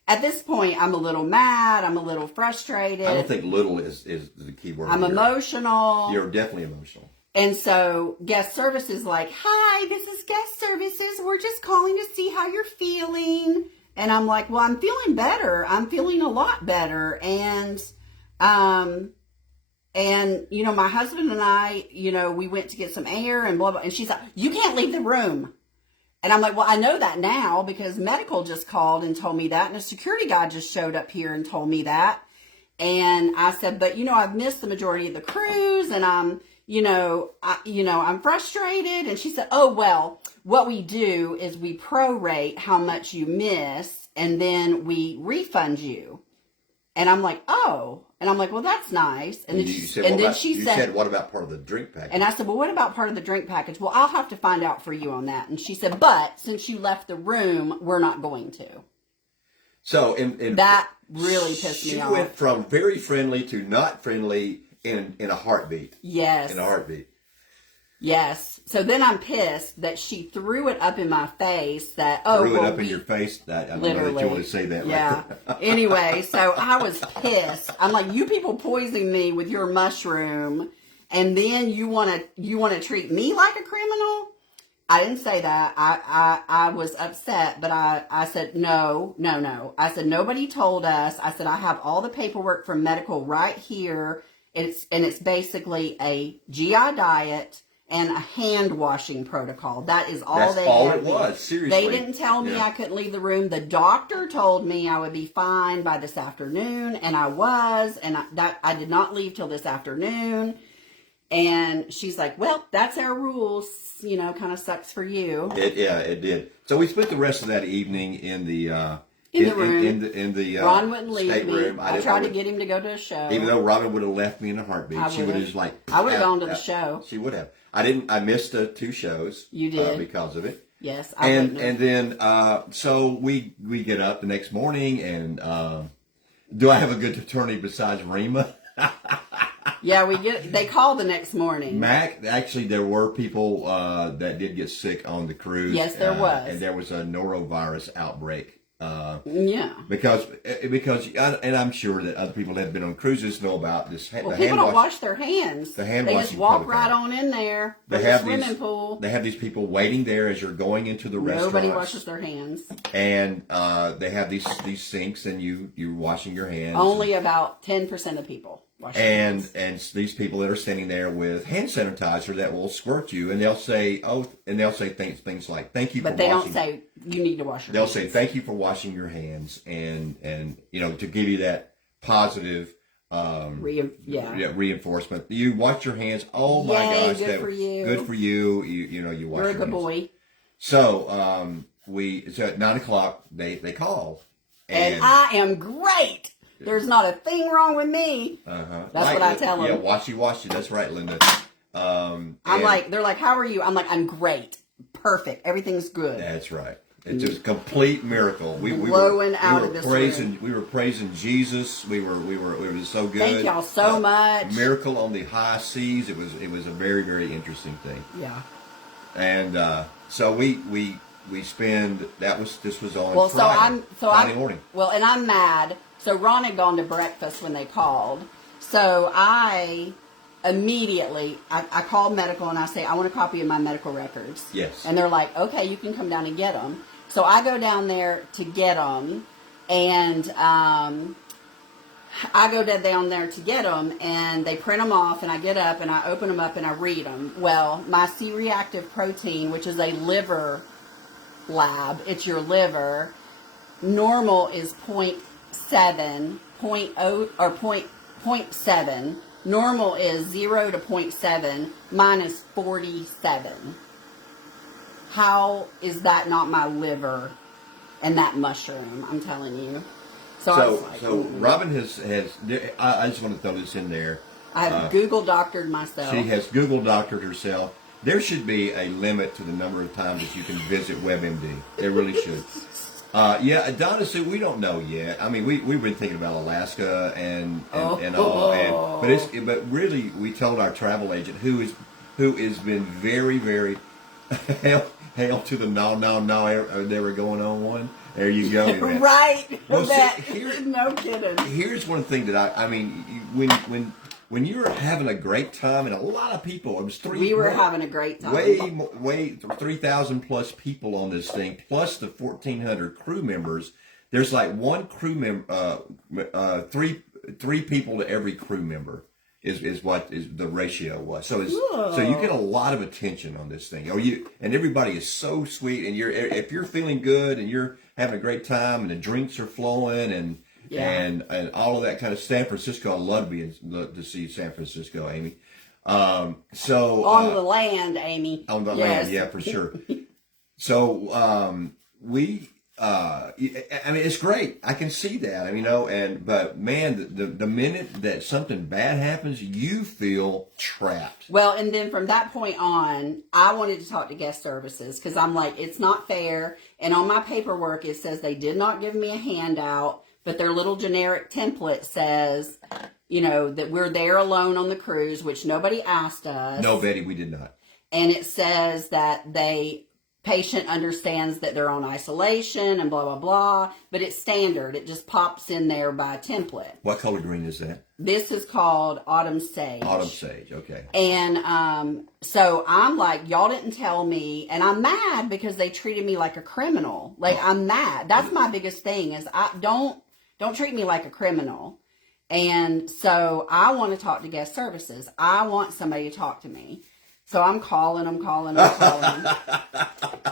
at this point, I'm a little mad. I'm a little frustrated. I don't think little is the key word. I'm emotional. You're definitely emotional. And so guest services like, hi, this is guest services. We're just calling to see how you're feeling. And I'm like, well, I'm feeling better. I'm feeling a lot better. And you know, my husband and I, you know, we went to get some air and blah, blah. And she's like, you can't leave the room. And I'm like, well, I know that now because medical just called and told me that. And a security guy just showed up here and told me that. And I said, but, you know, I've missed the majority of the cruise and I'm frustrated. And she said, oh, well, what we do is we prorate how much you miss, and then we refund you. And I'm like, oh. And I'm like, well, that's nice. And then You she, said, and what then about, she you said, what about part of the drink package? and I said, well, what about part of the drink package? Well, I'll have to find out for you on that. And she said, but since you left the room, we're not going to. So, That really pissed me she off. went from very friendly to not friendly in a heartbeat. Yes. In a heartbeat. Yes. So then I'm pissed that she threw it up in my face that, oh, Threw it well, up in your face. I don't literally. know that you want to say that. Yeah. Anyway, so I was pissed. I'm like, you people poisoned me with your mushroom, and then you want to treat me like a criminal? I didn't say that. I was upset, but I said, no. I said, nobody told us. I said, I have all the paperwork from medical right here. It's basically a GI diet and a hand washing protocol. That is all That's they all gave it me. was. Seriously. They didn't tell me I couldn't leave the room. The doctor told me I would be fine by this afternoon, and I was, and I did not leave till this afternoon. And she's like, well, that's our rules. You know, kind of sucks for you. It did. So we spent the rest of that evening in the room. in the Ron wouldn't leave me. stateroom. I tried to get him to go to a show. Even though Robin would have left me in a heartbeat, she would have just like. I would have gone to the show. She would have. I didn't. I missed 2 shows. You did because of it. Yes, and then so we get up the next morning, and do I have a good attorney besides Rima? Yeah, they called the next morning. Mac, actually, there were people that did get sick on the cruise. Yes, there was. And there was a norovirus outbreak. Yeah. Because, and I'm sure that other people that have been on cruises know about this. Well, people don't wash their hands. The hand they washing just walk protocol. right on in there. They There's have a swimming pool. They have these people waiting there as you're going into the restaurant. Nobody washes their hands. And they have these sinks, and you're washing your hands. Only about 10% of people wash their hands. And these people that are standing there with hand sanitizer that will squirt you, and they'll say things like "Thank you." But for they washing. don't say you need to wash your They'll hands. say "Thank you for washing your hands," and to give you that positive reinforcement. You wash your hands. Oh my Yay, gosh, good for you. Good for you. You wash You're your a hands. good boy. So so at 9:00 they call, And I am great. There's not a thing wrong with me. That's what I tell them. Yeah, washy. That's right, Linda. They're like, how are you? I'm like, I'm great. Perfect. Everything's good. That's right. It's just a complete miracle. We Blowing out of this praising. room. We were praising Jesus. We were so good. Thank y'all so much. Miracle on the high seas. It was a very, very interesting thing. Yeah. And so we spend. This was on Well, Friday morning. Well, and I'm mad. So Ron had gone to breakfast when they called. So I immediately, I called medical and I say, I want a copy of my medical records. Yes. And they're like, okay, you can come down and get them. So I go down there to get them, and and they print them off, and I get up and I open them up and I read them. Well, my C-reactive protein, which is a liver lab, it's your liver, normal is 0.7, 0.0 or 0.7. Normal is 0 to 0.7. Mine is 47. How is that not my liver and that mushroom? I'm telling you. So I was like, Robin has. I just want to throw this in there. I've Google doctored myself. She has Google doctored herself. There should be a limit to the number of times that you can visit WebMD. There really should. Donna Sue, we don't know yet. I mean, we've been thinking about Alaska and all, but really, we told our travel agent who has been very, very hail to the no they were going on one. There you go. Right. Well, no kidding. Here's one thing that I mean, when you're having a great time, and a lot of people, it was we were having a great time. Way 3,000 plus people on this thing, plus the 1,400 crew members. There's like one crew member, three people to every crew member is what is the ratio was. So you get a lot of attention on this thing. And everybody is so sweet, and if you're feeling good and you're having a great time, and the drinks are flowing and all of that kind of San Francisco. I love to see San Francisco, Amy. On the land, Amy. On the land, yeah, for sure. So I mean, it's great. I can see that. I mean, but man, the minute that something bad happens, you feel trapped. Well, and then from that point on, I wanted to talk to guest services because I'm like, it's not fair. And on my paperwork, it says they did not give me a handout, but their little generic template says, that we're there alone on the cruise, which nobody asked us. No, Betty, we did not. And it says that patient understands that they're on isolation and blah, blah, blah. But it's standard. It just pops in there by template. What color green is that? This is called Autumn Sage. Autumn Sage, okay. And so I'm like, y'all didn't tell me. And I'm mad because they treated me like a criminal. Like, I'm mad. That's my biggest thing is don't treat me like a criminal. And so I want to talk to guest services. I want somebody to talk to me. So I'm calling.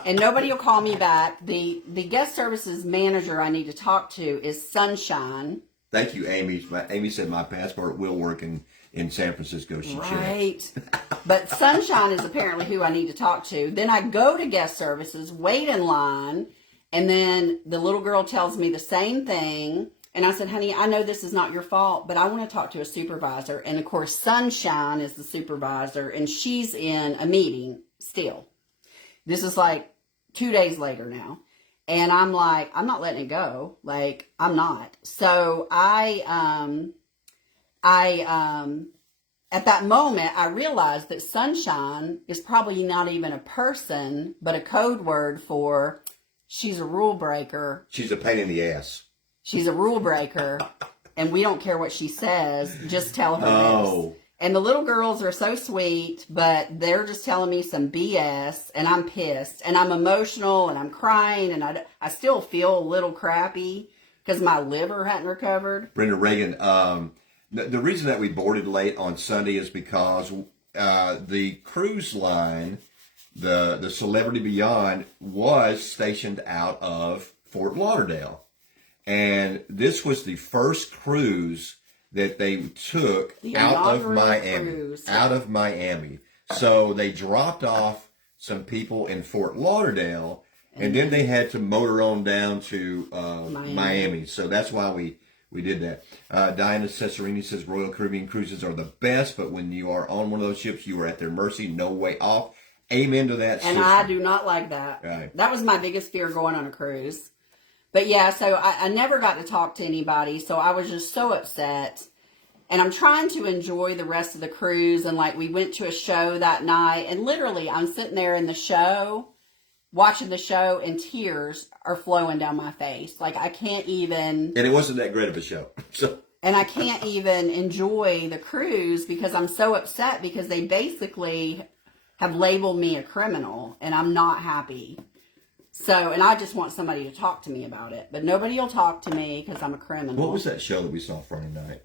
And nobody will call me back. The guest services manager I need to talk to is Sunshine. Thank you, Amy. Amy said my passport will work in San Francisco. She right. But Sunshine is apparently who I need to talk to. Then I go to guest services, wait in line, and then the little girl tells me the same thing. And I said, honey, I know this is not your fault, but I want to talk to a supervisor. And, of course, Sunshine is the supervisor, and she's in a meeting still. This is like 2 days later now. And I'm like, I'm not letting it go. Like, I'm not. So I at that moment, I realized that Sunshine is probably not even a person, but a code word for she's a rule breaker. She's a pain in the ass. She's a rule breaker, and we don't care what she says. Just tell her this. And the little girls are so sweet, but they're just telling me some BS, and I'm pissed. And I'm emotional, and I'm crying, and I still feel a little crappy because my liver hadn't recovered. Brenda Reagan, the reason that we boarded late on Sunday is because the cruise line, the Celebrity Beyond, was stationed out of Fort Lauderdale. And this was the first cruise that they took out of Miami. So they dropped off some people in Fort Lauderdale, and then they had to motor on down to Miami. So that's why we did that. Diana Cesarini says Royal Caribbean cruises are the best, but when you are on one of those ships, you are at their mercy, no way off. Amen to that. And I do not like that. Right. That was my biggest fear going on a cruise. But yeah, so I never got to talk to anybody, so I was just so upset. And I'm trying to enjoy the rest of the cruise, and like we went to a show that night, and literally I'm sitting there in the show, watching the show, and tears are flowing down my face. Like I can't even... And it wasn't that great of a show. So. And I can't even enjoy the cruise because I'm so upset because they basically have labeled me a criminal, and I'm not happy. So, and I just want somebody to talk to me about it. But nobody will talk to me because I'm a criminal. What was that show that we saw Friday night?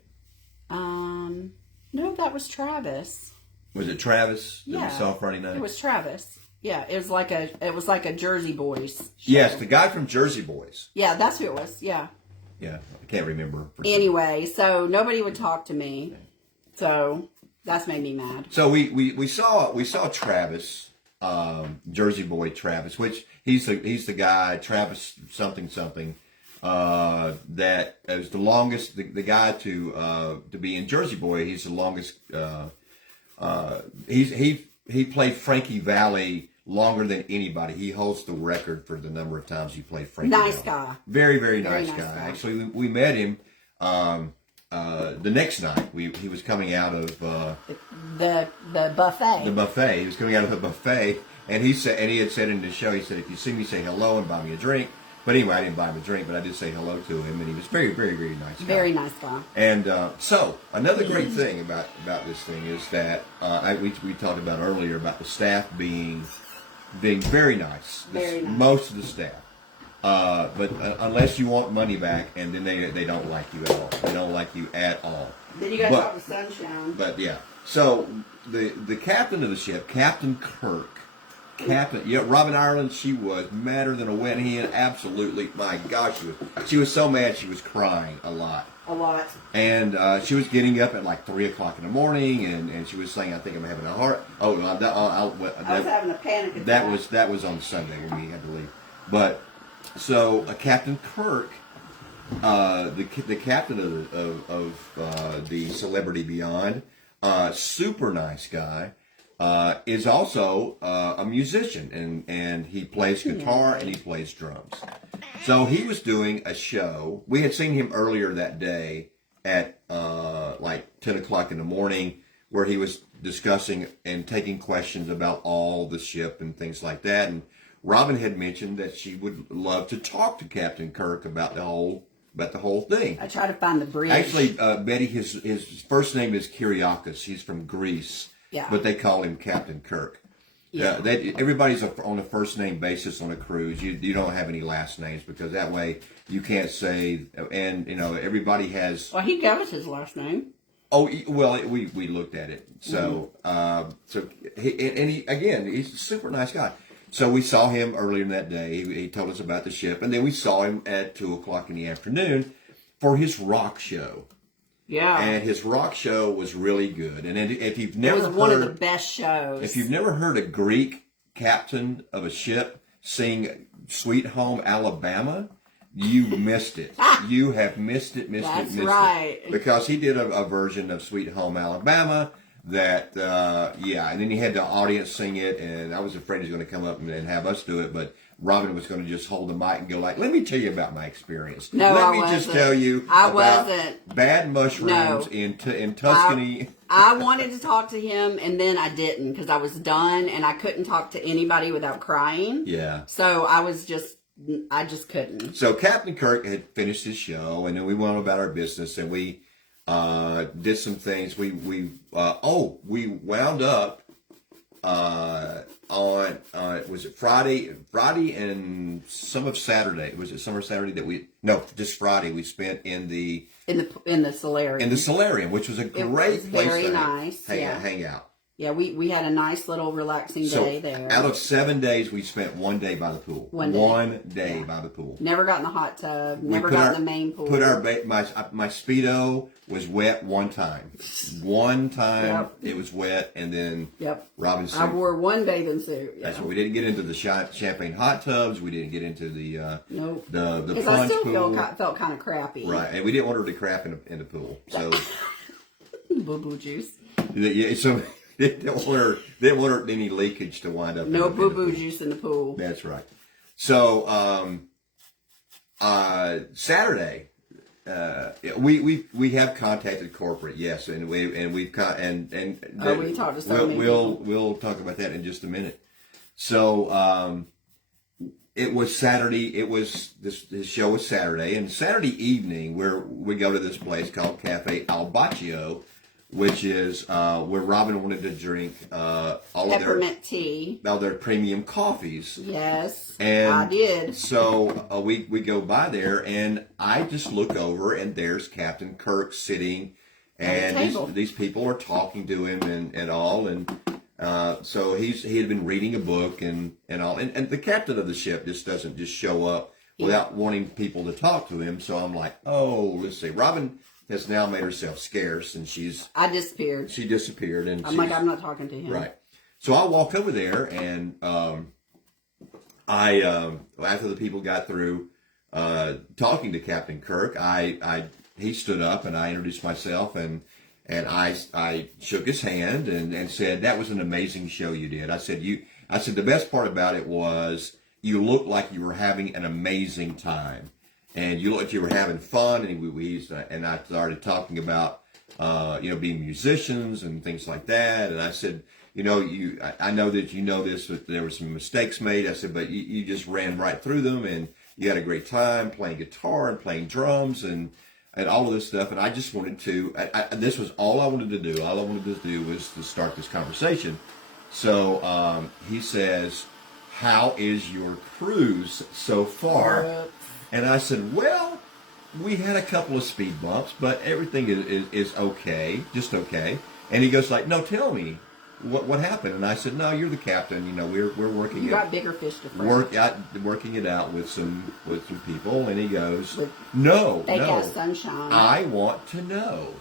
No, that was Travis. Was it Travis that yeah, we saw Friday night? It was Travis. Yeah, it was like a Jersey Boys show. Yes, the guy from Jersey Boys. Yeah, that's who it was. Yeah. Yeah, I can't remember. Anyway, so nobody would talk to me. So that's made me mad. So we saw Travis, Jersey Boy Travis, which he's the guy, Travis something that is the longest the guy to be in Jersey Boy. He's the longest. He played Frankie Valli longer than anybody. He holds the record for the number of times he played Frankie. Nice Valli. guy. Very nice guy. Actually, we met him the next night. He was coming out of the buffet. The buffet. He was coming out of the buffet, and he had said in the show, he said, if you see me, say hello and buy me a drink. But anyway, I didn't buy him a drink, but I did say hello to him, and he was very nice guy. Very nice guy. And so another great thing about this thing is that we talked about earlier about the staff being very nice. Very nice. Most of the staff. But unless you want money back, and then they don't like you at all. They don't like you at all. Then you got to talk to Sunshine. But yeah, so the captain of the ship, Captain Kirk, Captain, yeah, Robin Ireland, she was madder than a wet hen. Absolutely, my gosh, she was so mad she was crying a lot. A lot. And she was getting up at like 3 o'clock in the morning, and she was saying, "I think I'm having a heart." Oh, no, I was having a panic attack. That was on Sunday when we had to leave. But so Captain Kirk, the captain of the Celebrity Beyond, super nice guy. Is also a musician, and he plays guitar and he plays drums. So he was doing a show. We had seen him earlier that day at like 10 o'clock in the morning, where he was discussing and taking questions about all the ship and things like that. And Robin had mentioned that she would love to talk to Captain Kirk about the whole thing. I try to find the bridge. Actually, Betty, his first name is Kyriakos. He's from Greece. Yeah. But they call him Captain Kirk. Yeah. Everybody's on a first name basis on a cruise. You don't have any last names, because that way you can't say, and everybody has. Well, he gave us his last name. Oh well, we looked at it. So he's a super nice guy. So we saw him earlier in that day. He told us about the ship, and then we saw him at 2 o'clock in the afternoon for his rock show. Yeah. And his rock show was really good. And if you've never heard... It was one of the best shows. If you've never heard a Greek captain of a ship sing Sweet Home Alabama, you missed it. You have missed it. That's right. Because he did a version of Sweet Home Alabama that, and then he had the audience sing it, and I was afraid he was going to come up and have us do it, but Robin was going to just hold the mic and go like, "Let me tell you about my experience. No, Let me just tell you about bad mushrooms in Tuscany." I wanted to talk to him, and then I didn't, because I was done, and I couldn't talk to anybody without crying. Yeah. So I just couldn't. So Captain Kirk had finished his show, and then we went about our business, and we did some things. We wound up on was it Friday and some of Saturday. Was it some of Saturday just Friday we spent in the solarium. In the solarium, which was a great place very to nice. hang out. Yeah, we had a nice little relaxing day there. Out of 7 days, we spent 1 day by the pool. One day by the pool. Never got in the hot tub. Never got in the main pool. My Speedo was wet one time. One time it was wet, and then Robin said, I wore one bathing suit. Yeah. That's what we didn't get into the champagne hot tubs. We didn't get into the the because plunge I still pool. felt kind of crappy. Right, and we didn't order the crap in the pool. So boo boo juice. Yeah, so. They didn't want any leakage to wind up. No boo-boo juice in the pool. That's right. So Saturday, we have contacted corporate, yes, and we've talked to somebody. We'll talk about that in just a minute. So it was Saturday. His show was Saturday, and Saturday evening we go to this place called Cafe Al Baccio, which is where Robin wanted to drink all peppermint tea, all their premium coffees. Yes, and I did. So we go by there, and I just look over, and there's Captain Kirk sitting, and these people are talking to him and all, and so he had been reading a book and all, and the captain of the ship just doesn't just show up without wanting people to talk to him. So I'm like, oh, let's see, Robin has now made herself scarce, and I disappeared. She disappeared, and I'm like, I'm not talking to him. Right. So I walk over there, and after the people got through talking to Captain Kirk, he stood up, and I introduced myself, and I shook his hand and said, "That was an amazing show you did." I said the best part about it was you looked like you were having an amazing time. And you looked like you were having fun, and I started talking about, being musicians and things like that. And I said, I know that you know this, but there were some mistakes made. I said, but you just ran right through them, and you had a great time playing guitar and playing drums and all of this stuff. And I just wanted to, this was all I wanted to do. All I wanted to do was to start this conversation. So he says, "How is your cruise so far?" And I said, "Well, we had a couple of speed bumps, but everything is okay, just okay." And he goes like, "No, tell me, what happened? And I said, no, you're the captain. You know, we're working. You got bigger fish to fry. Working it out with some people. And he goes, no, Fake ass sunshine. I want to know.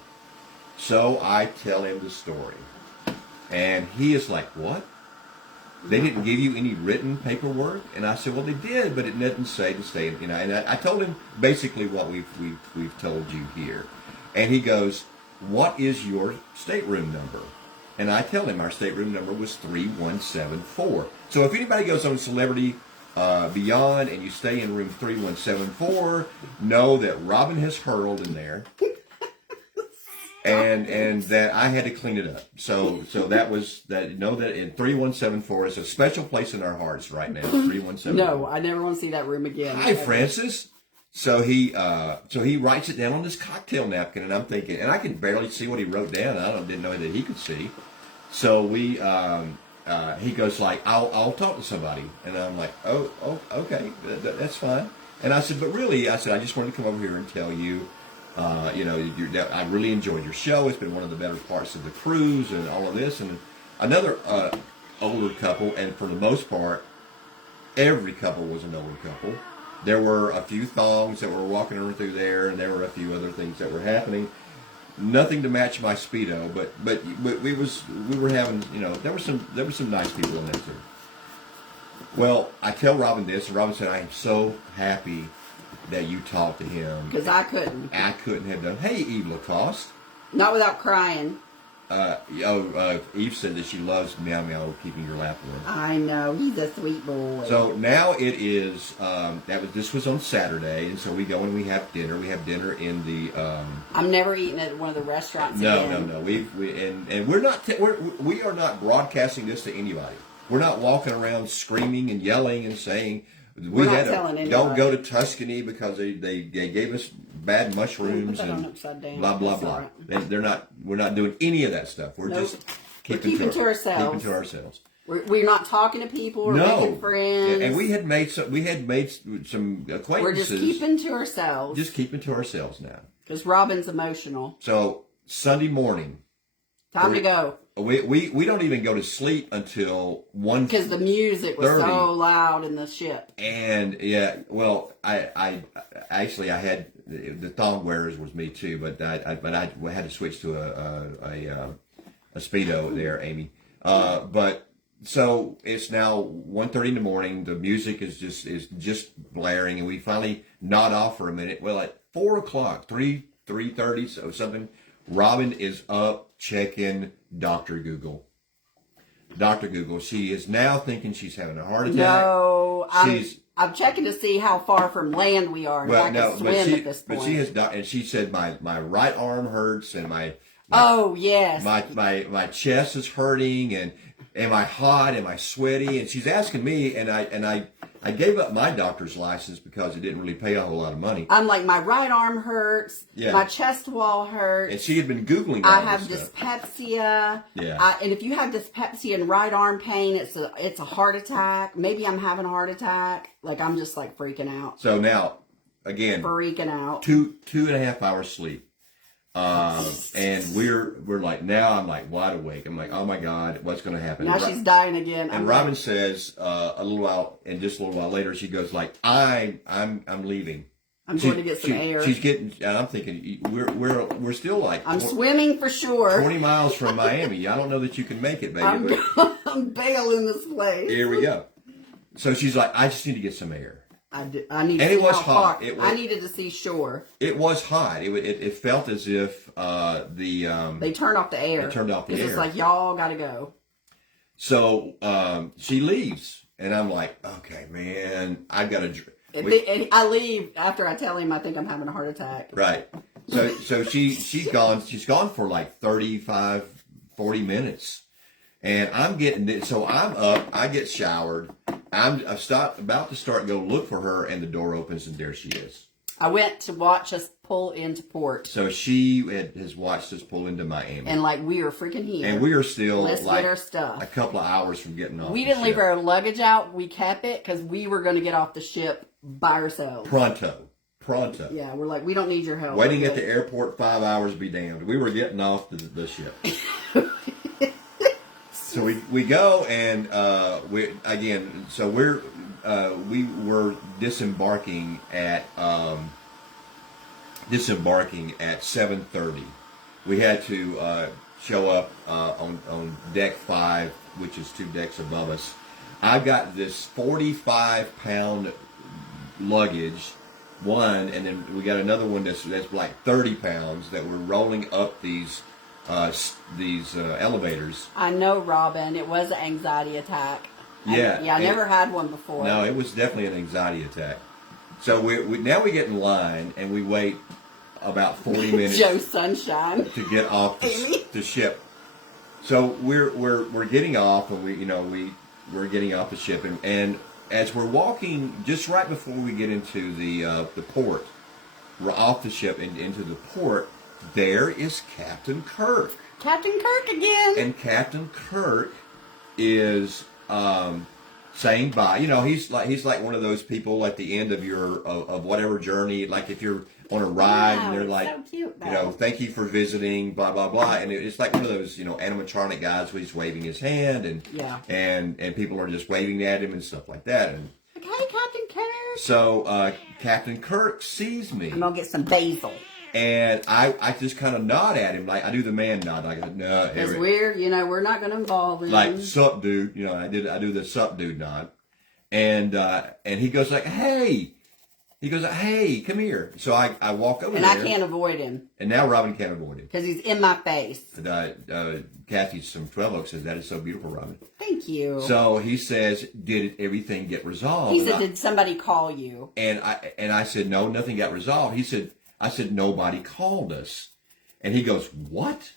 So I tell him the story, and he is like, what? They didn't give you any written paperwork? And I said, well, they did, but it didn't say to stay. You know, and I told him basically what we've told you here, and he goes, what is your stateroom number? And I tell him our stateroom number was 3174. So if anybody goes on Celebrity Beyond and you stay in room 3174, know that Robin has hurled in there. And that I had to clean it up. So that was that. Know that in 3174 is a special place in our hearts right now. 3174. No, I never want to see that room again. Hi, Francis. So he writes it down on this cocktail napkin, and I'm thinking, and I could barely see what he wrote down. Didn't know that he could see. So he goes like, I'll talk to somebody, and I'm like, oh okay, that's fine. And I said, but really, I just wanted to come over here and tell you. I really enjoyed your show. It's been one of the better parts of the cruise and all of this. And another older couple, and for the most part, every couple was an older couple. There were a few thongs that were walking around through there, and there were a few other things that were happening. Nothing to match my Speedo, but we were having, there were some nice people in there too. Well, I tell Robin this, and Robin said, I am so happy that you talked to him. Because I couldn't. I couldn't have done. Hey, Eve Lacoste. Not without crying. Eve said that she loves Meow Meow keeping your lap warm. I know. He's a sweet boy. So now it is, this was on Saturday, and so we go and we have dinner. We have dinner in the... I'm never eating at one of the restaurants again. No. We are not broadcasting this to anybody. We're not walking around screaming and yelling and saying... We're not telling anybody. Don't go to Tuscany because they gave us bad mushrooms put that and on upside down. blah blah blah. We're not doing any of that stuff. We're just keeping to ourselves. Keeping to ourselves. We're not talking to people. We're making friends. And we had made some acquaintances. We're just keeping to ourselves. Just keeping to ourselves now. Because Robin's emotional. So Sunday morning. Time to go. We don't even go to sleep until 1:30. Because the music was so loud in the ship. And yeah, well, I actually had the thong wearers was me too, but I had to switch to a Speedo there, Amy. But so it's now 1:30 in the morning. The music is just blaring, and we finally nod off for a minute. Well, at 4 o'clock, 3:30, so something. Robin is up checking Dr. Google. Dr. Google. She is now thinking she's having a heart attack. No, I'm checking to see how far from land we are. Well, I can swim at this point. But she has, and she said my right arm hurts, and my chest is hurting, and am I hot? Am I sweaty? And she's asking me, and I gave up my doctor's license because it didn't really pay a whole lot of money. I'm like, my right arm hurts. Yeah. My chest wall hurts. And she had been Googling all this stuff. I have dyspepsia. Yeah. And if you have dyspepsia and right arm pain, it's a heart attack. Maybe I'm having a heart attack. Like, I'm just like freaking out. So now, again. Freaking out. 2.5 hours sleep. And we're like, now I'm like wide awake. I'm like, oh my God, what's going to happen? Now she's dying again. And Robin says, a little while later, she goes like, I'm leaving. I'm going to get some air. She's getting, and I'm thinking, we're still like, I'm swimming for sure. 20 miles from Miami. I don't know that you can make it, baby. I'm bailing this place. Here we go. So she's like, I just need to get some air. I need. And it was hot. I needed to see shore. It was hot. It felt as if they turned off the air. They turned off the air. It's like, y'all got to go. So she leaves, and I'm like, okay, man, I've got to. And I leave after I tell him I think I'm having a heart attack. Right. So she's gone. She's gone for like 35, 40 minutes. And I'm getting, so I'm up, I get showered, I'm about to start go look for her, and the door opens, and there she is. I went to watch us pull into port. So she has watched us pull into Miami. And like, we are freaking here. And we are still Let's like get our stuff. A couple of hours from getting off We didn't leave our luggage out, we kept it, because we were going to get off the ship by ourselves. Pronto. Yeah, we're like, we don't need your help. Waiting at the airport 5 hours be damned. We were getting off the ship. So So we go and we were disembarking at 7:30. We had to show up on deck 5, which is 2 decks above us. I've got this 45-pound luggage, one, and then we got another one that's like 30 pounds that we're rolling up these elevators. I know, Robin. It was an anxiety attack. Yeah. I never had one before. No, it was definitely an anxiety attack. So now we get in line and we wait about 40 minutes. Joe Sunshine To get off the ship. So we're getting off, and we're getting off the ship, and as we're walking, just right before we get into the port, we're off the ship and into the port. There is Captain Kirk. Captain Kirk again. And Captain Kirk is saying bye. He's like one of those people at the end of of whatever journey. Like if you're on a ride and they're like, so cute, thank you for visiting, blah blah blah. And it's like one of those animatronic guys where he's waving his hand and people are just waving at him and stuff like that. And like, hey, Captain Kirk. so Captain Kirk sees me. I'm gonna get some basil. And I just kind of nod at him, like I do the man nod, like no. Because we're not going to involve him. Like sup, dude. I do the sup, dude nod, and he goes like, hey, come here. So I walk over and there, I can't avoid him. And now Robin can't avoid him because he's in my face. Kathy from 12 Oaks says that is so beautiful, Robin. Thank you. So he says, did everything get resolved? He said, did somebody call you? And I said, no, nothing got resolved. I said, nobody called us. And he goes, what?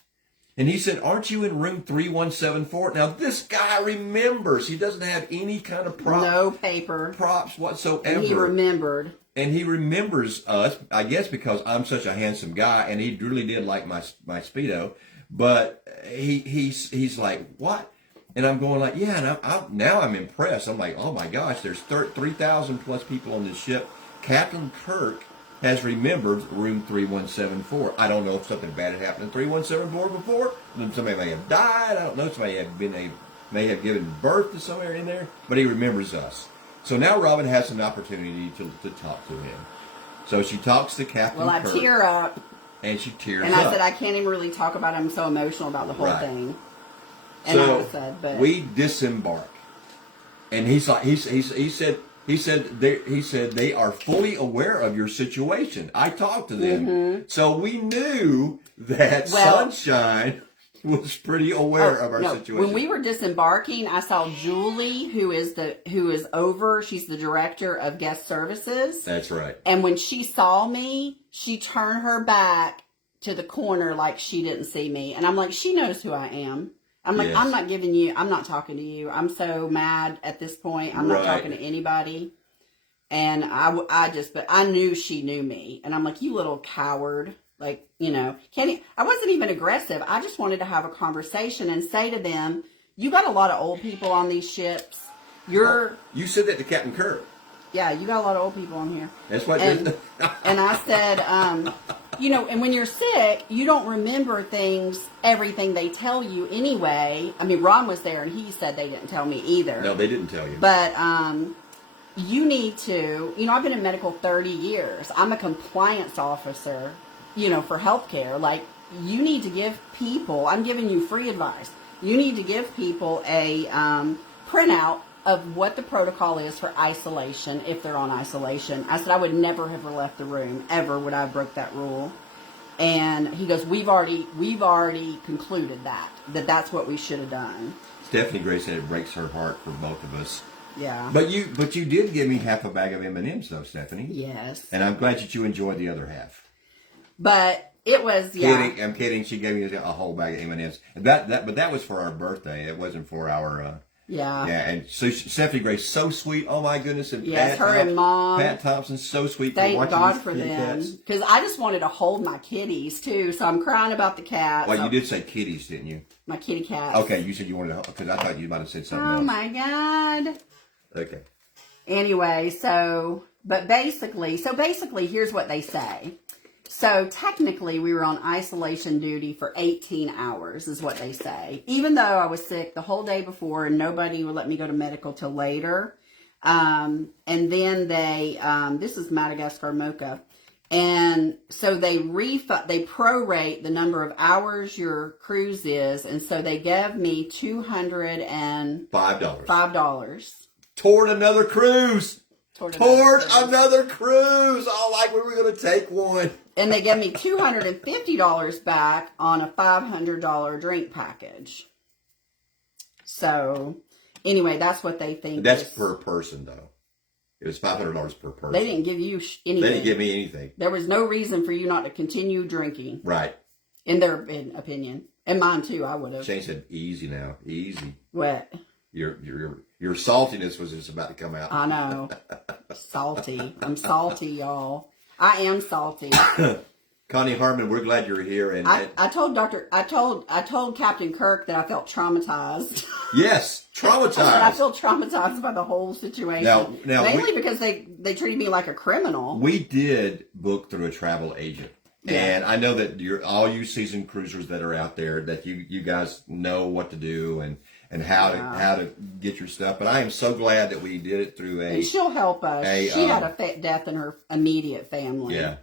And he said, aren't you in room 3174? Now, this guy remembers. He doesn't have any kind of props whatsoever. And he remembered. And he remembers us, I guess because I'm such a handsome guy, and he really did like my Speedo. But he's like, what? And I'm going like, yeah, and now I'm impressed. I'm like, oh my gosh, there's 3,000 plus people on this ship. Captain Kirk has remembered room 3174. I don't know if something bad had happened in 3174 before. Somebody may have died. I don't know. Somebody may have given birth to somewhere in there. But he remembers us. So now Robin has an opportunity to talk to him. So she talks to Captain Kirk. Well, I tear up. And she tears up. And I said, I can't even really talk about it. I'm so emotional about the whole thing. And so I said, but we disembark. And he said they are fully aware of your situation. I talked to them. Mm-hmm. So we knew that Sunshine was pretty aware of our situation. When we were disembarking, I saw Julie, who is she's the director of guest services. That's right. And when she saw me, she turned her back to the corner like she didn't see me. And I'm like, she knows who I am. I'm like, yes. I'm not talking to you. I'm so mad at this point. I'm not talking to anybody. And but I knew she knew me. And I'm like, you little coward. Like, I wasn't even aggressive. I just wanted to have a conversation and say to them, you got a lot of old people on these ships. You said that to Captain Kirk. Yeah, you got a lot of old people on here. That's what. And I said, and when you're sick, you don't remember everything they tell you anyway. I mean, Ron was there and he said they didn't tell me either. No, they didn't tell you. But you need to, I've been in medical 30 years. I'm a compliance officer, for healthcare. Like, you need to give people, I'm giving you free advice. You need to give people a printout of what the protocol is for isolation if they're on isolation. I said I would never have left the room, ever would I have broke that rule. And he goes, we've already concluded that's what we should have done. Stephanie Gray said it breaks her heart for both of us. Yeah. But you did give me half a bag of M&Ms though, Stephanie. Yes. And I'm glad that you enjoyed the other half. But it was, Kidding. I'm kidding. She gave me a whole bag of M&Ms. But that was for our birthday. It wasn't for our. Yeah. Yeah, and so Stephanie Gray's so sweet. Oh my goodness! And yes, and Mom. Pat Thompson's so sweet. Thank God for them, because I just wanted to hold my kitties too. So I'm crying about the cats. Well, you did say kitties, didn't you? My kitty cats. Okay, you said you wanted to, because I thought you might have said something else. Oh my God. Okay. Anyway, basically, here's what they say. So technically we were on isolation duty for 18 hours is what they say. Even though I was sick the whole day before and nobody would let me go to medical till later. And then they, this is Madagascar Mocha. And so they prorate the number of hours your cruise is. And so they gave me $205. $5. Toward another cruise. Toward another cruise. Oh, like we were going to take one. And they gave me $250 back on a $500 drink package. So, anyway, that's what they think. That's per person, though. It was $500 per person. They didn't give you anything. They didn't give me anything. There was no reason for you not to continue drinking. Right. In their opinion. And mine, too, I would have. Shane said, easy now. Easy. What? Your saltiness was just about to come out. I know. Salty. I'm salty, y'all. I am salty. Connie Harmon, we're glad you're here. And I told Captain Kirk that I felt traumatized. Yes, traumatized. I feel traumatized by the whole situation. Now mainly because they treated me like a criminal. We did book through a travel agent. Yeah. And I know that all you seasoned cruisers that are out there, that you guys know what to do and how to get your stuff. But I am so glad that we did it through and she'll help us. She had a death in her immediate family. Yeah.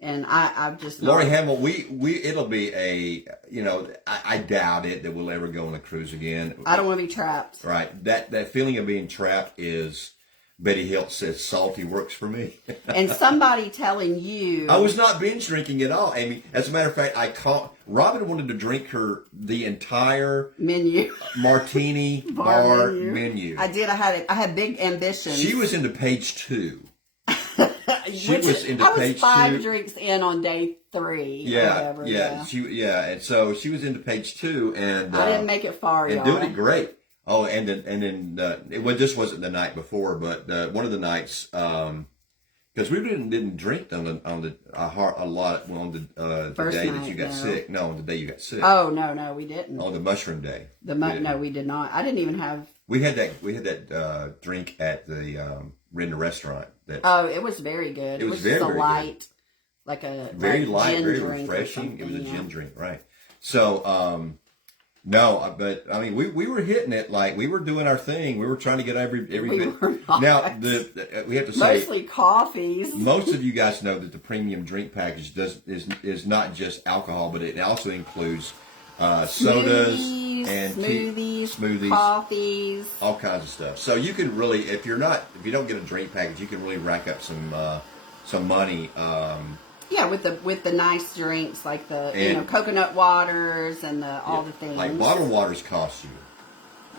And I've just Lori Hamill, it'll be I doubt it that we'll ever go on a cruise again. I don't want to be trapped. Right. That feeling of being trapped is, Betty Hilt says, salty works for me. And somebody telling you, I was not binge drinking at all, Amy. As a matter of fact, Robin wanted to drink the entire menu martini bar menu. I did. I had big ambitions. She was into page 2. I was 5 drinks in on day 3. Yeah, and so she was into page 2, and I didn't make it far, and y'all. doing it great. Oh, and then this wasn't the night before, but one of the nights, because we didn't drink a lot on the day that you got sick. No, on the day you got sick. Oh no, we didn't. On the mushroom day. No, we did not. I didn't even have. We had that drink at the Rinda restaurant. It was very good. It was very, just a very light, good. like a very light, very drink refreshing. It was a gin drink, right? So, no, but I mean, we were hitting it like we were doing our thing. We were trying to get every bit. Now, we have to say mostly coffees. Most of you guys know that the premium drink package is not just alcohol, but it also includes sodas and smoothies, coffees, all kinds of stuff. So you can really, if you don't get a drink package, you can really rack up some money. Yeah, with the nice drinks like the coconut waters and all the things. Like bottled waters cost you.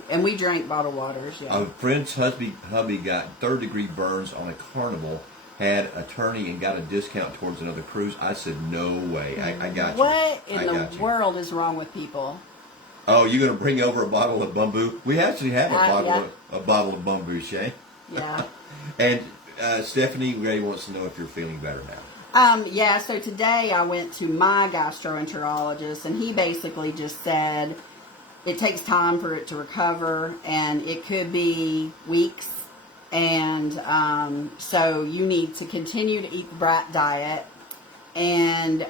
And we drank bottled waters. Yeah. A friend's hubby got 3rd-degree burns on a Carnival. Had attorney and got a discount towards another cruise. I said, no way. I got you. What in the world is wrong with people? Oh, you're going to bring over a bottle of Bumbu? We actually have a bottle of Bumbu, Shay. Yeah. And Stephanie Gray wants to know if you're feeling better now. Yeah, so today I went to my gastroenterologist, and he basically just said it takes time for it to recover, and it could be weeks. And so you need to continue to eat the brat diet and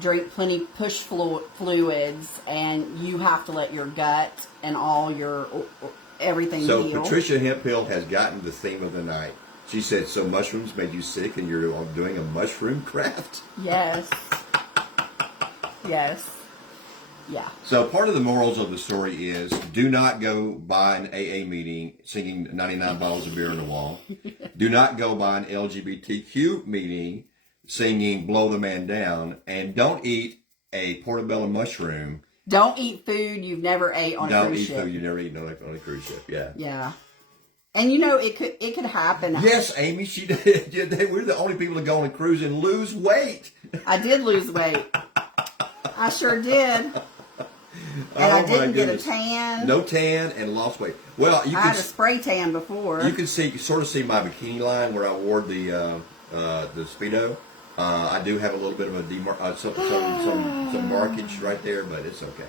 drink plenty push fluids, and you have to let your gut and all your everything heal. So Patricia Hemphill has gotten the theme of the night. She said, so mushrooms made you sick and you're doing a mushroom craft? Yes. Yes. Yeah. So part of the morals of the story is do not go by an AA meeting singing 99 bottles of beer on the wall. Do not go by an LGBTQ meeting singing Blow the Man Down. And don't eat a portobello mushroom. Don't eat food you've never ate on a cruise ship. Don't eat food you've never eaten on a cruise ship, yeah. Yeah. And it could happen. Yes, Amy, she did. We're the only people to go on a cruise and lose weight. I did lose weight. I sure did. And I didn't get a tan. No tan and lost weight. Well, I had a spray tan before. You can sort of see my bikini line where I wore the Speedo. I do have a little bit of a some markage right there, but it's okay.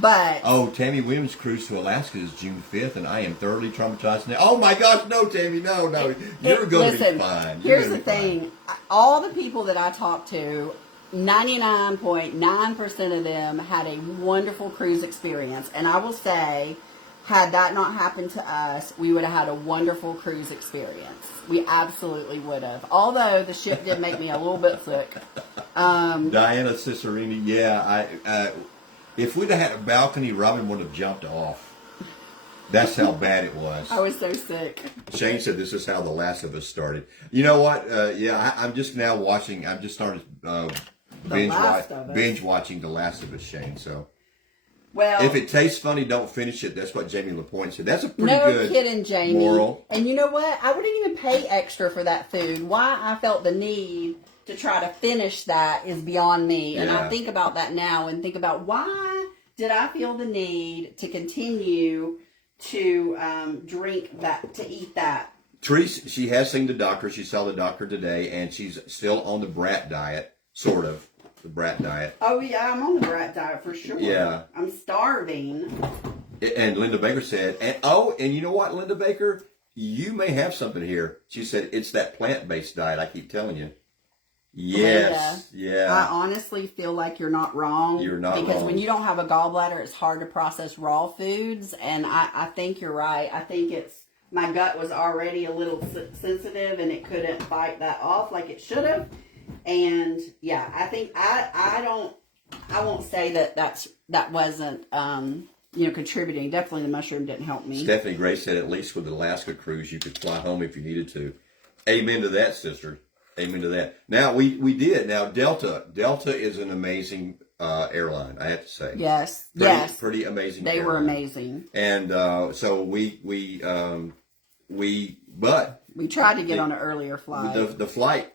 But Oh, Tammy Williams' cruise to Alaska is June 5th, and I am thoroughly traumatized now. Oh my gosh, no, Tammy, no. You're going to be fine. Here's the thing. All the people that I talked to, 99.9% of them had a wonderful cruise experience. And I will say, had that not happened to us, we would have had a wonderful cruise experience. We absolutely would have. Although the ship did make me a little bit sick. Diana Cicerini, yeah. If we'd have had a balcony, Robin would have jumped off. That's how bad it was. I was so sick. Shane said this is how The Last of Us started. You know what? I'm just now watching. I've just started binge watching The Last of Us, Shane. So, well, if it tastes funny, don't finish it. That's what Jamie LaPointe said. That's a pretty no good kidding, Jamie. moral. And you know what? I wouldn't even pay extra for that food. Why I felt the need to try to finish that is beyond me. And I think about that now and think about why did I feel the need to continue to drink that, to eat that. Therese, she has seen the doctor. She saw the doctor today, and she's still on the brat diet, sort of, the brat diet. Oh, yeah, I'm on the brat diet for sure. Yeah. I'm starving. And Linda Baker said, and you know what, Linda Baker? You may have something here. She said, it's that plant-based diet I keep telling you. Yes. Yeah. I honestly feel like you're not wrong. You're not because wrong. when you don't have a gallbladder, it's hard to process raw foods. And I think you're right. I think my gut was already a little sensitive and it couldn't fight that off like it should have. And yeah, I think I won't say that wasn't, contributing. Definitely the mushroom didn't help me. Stephanie Gray said, at least with the Alaska cruise, you could fly home if you needed to. Amen to that, sister. Amen to that. Now, we did. Now, Delta is an amazing airline, I have to say. Yes. Pretty amazing They airline. were amazing. And so we tried to get on an earlier flight. The flight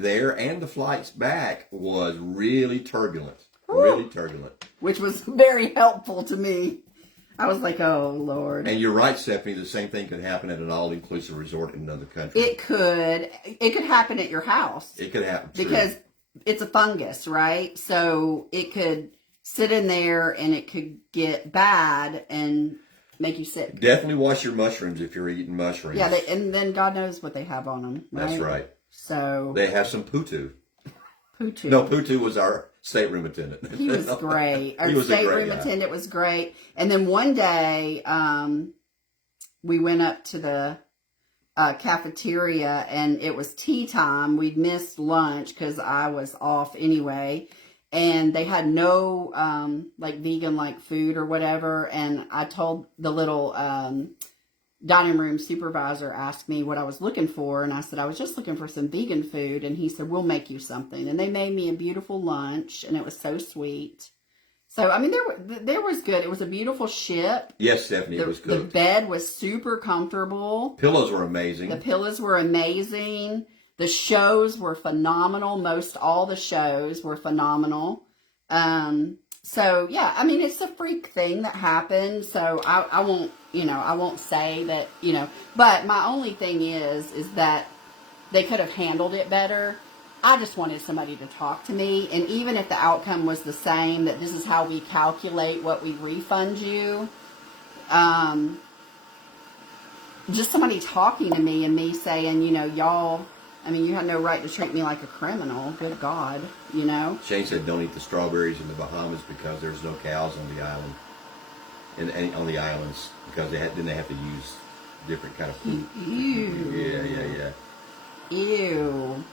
there and the flights back was really turbulent. Woo. Really turbulent. Which was very helpful to me. I was like, oh, Lord. And you're right, Stephanie, the same thing could happen at an all-inclusive resort in another country. It could happen at your house. It could happen. Because it's a fungus, right? So it could sit in there and it could get bad and make you sick. Definitely wash your mushrooms if you're eating mushrooms. Yeah, and then God knows what they have on them, right? That's right. So they have some Putu. Putu. No, Putu was our stateroom attendant. He was great. Our he was stateroom attendant was great. And then one day, we went up to the cafeteria and it was tea time. We'd missed lunch because I was off anyway. And they had no vegan food or whatever. And I told the little dining room supervisor, asked me what I was looking for, and I said I was just looking for some vegan food, and he said we'll make you something, and they made me a beautiful lunch, and it was so sweet. So I mean, there was good. It was a beautiful ship. Yes, Stephanie, it was good. The bed was super comfortable. Pillows were amazing. The pillows were amazing. The shows were phenomenal. Most all the shows were phenomenal. So yeah, I mean, it's a freak thing that happened. So I won't say that, but my only thing is that they could have handled it better. I just wanted somebody to talk to me. And even if the outcome was the same, that this is how we calculate what we refund you. Just somebody talking to me and me saying, y'all, I mean, you had no right to treat me like a criminal. Good God, Shane said don't eat the strawberries in the Bahamas because there's no cows on the island. And on the islands because they have to use different kind of food. Ew. Ew.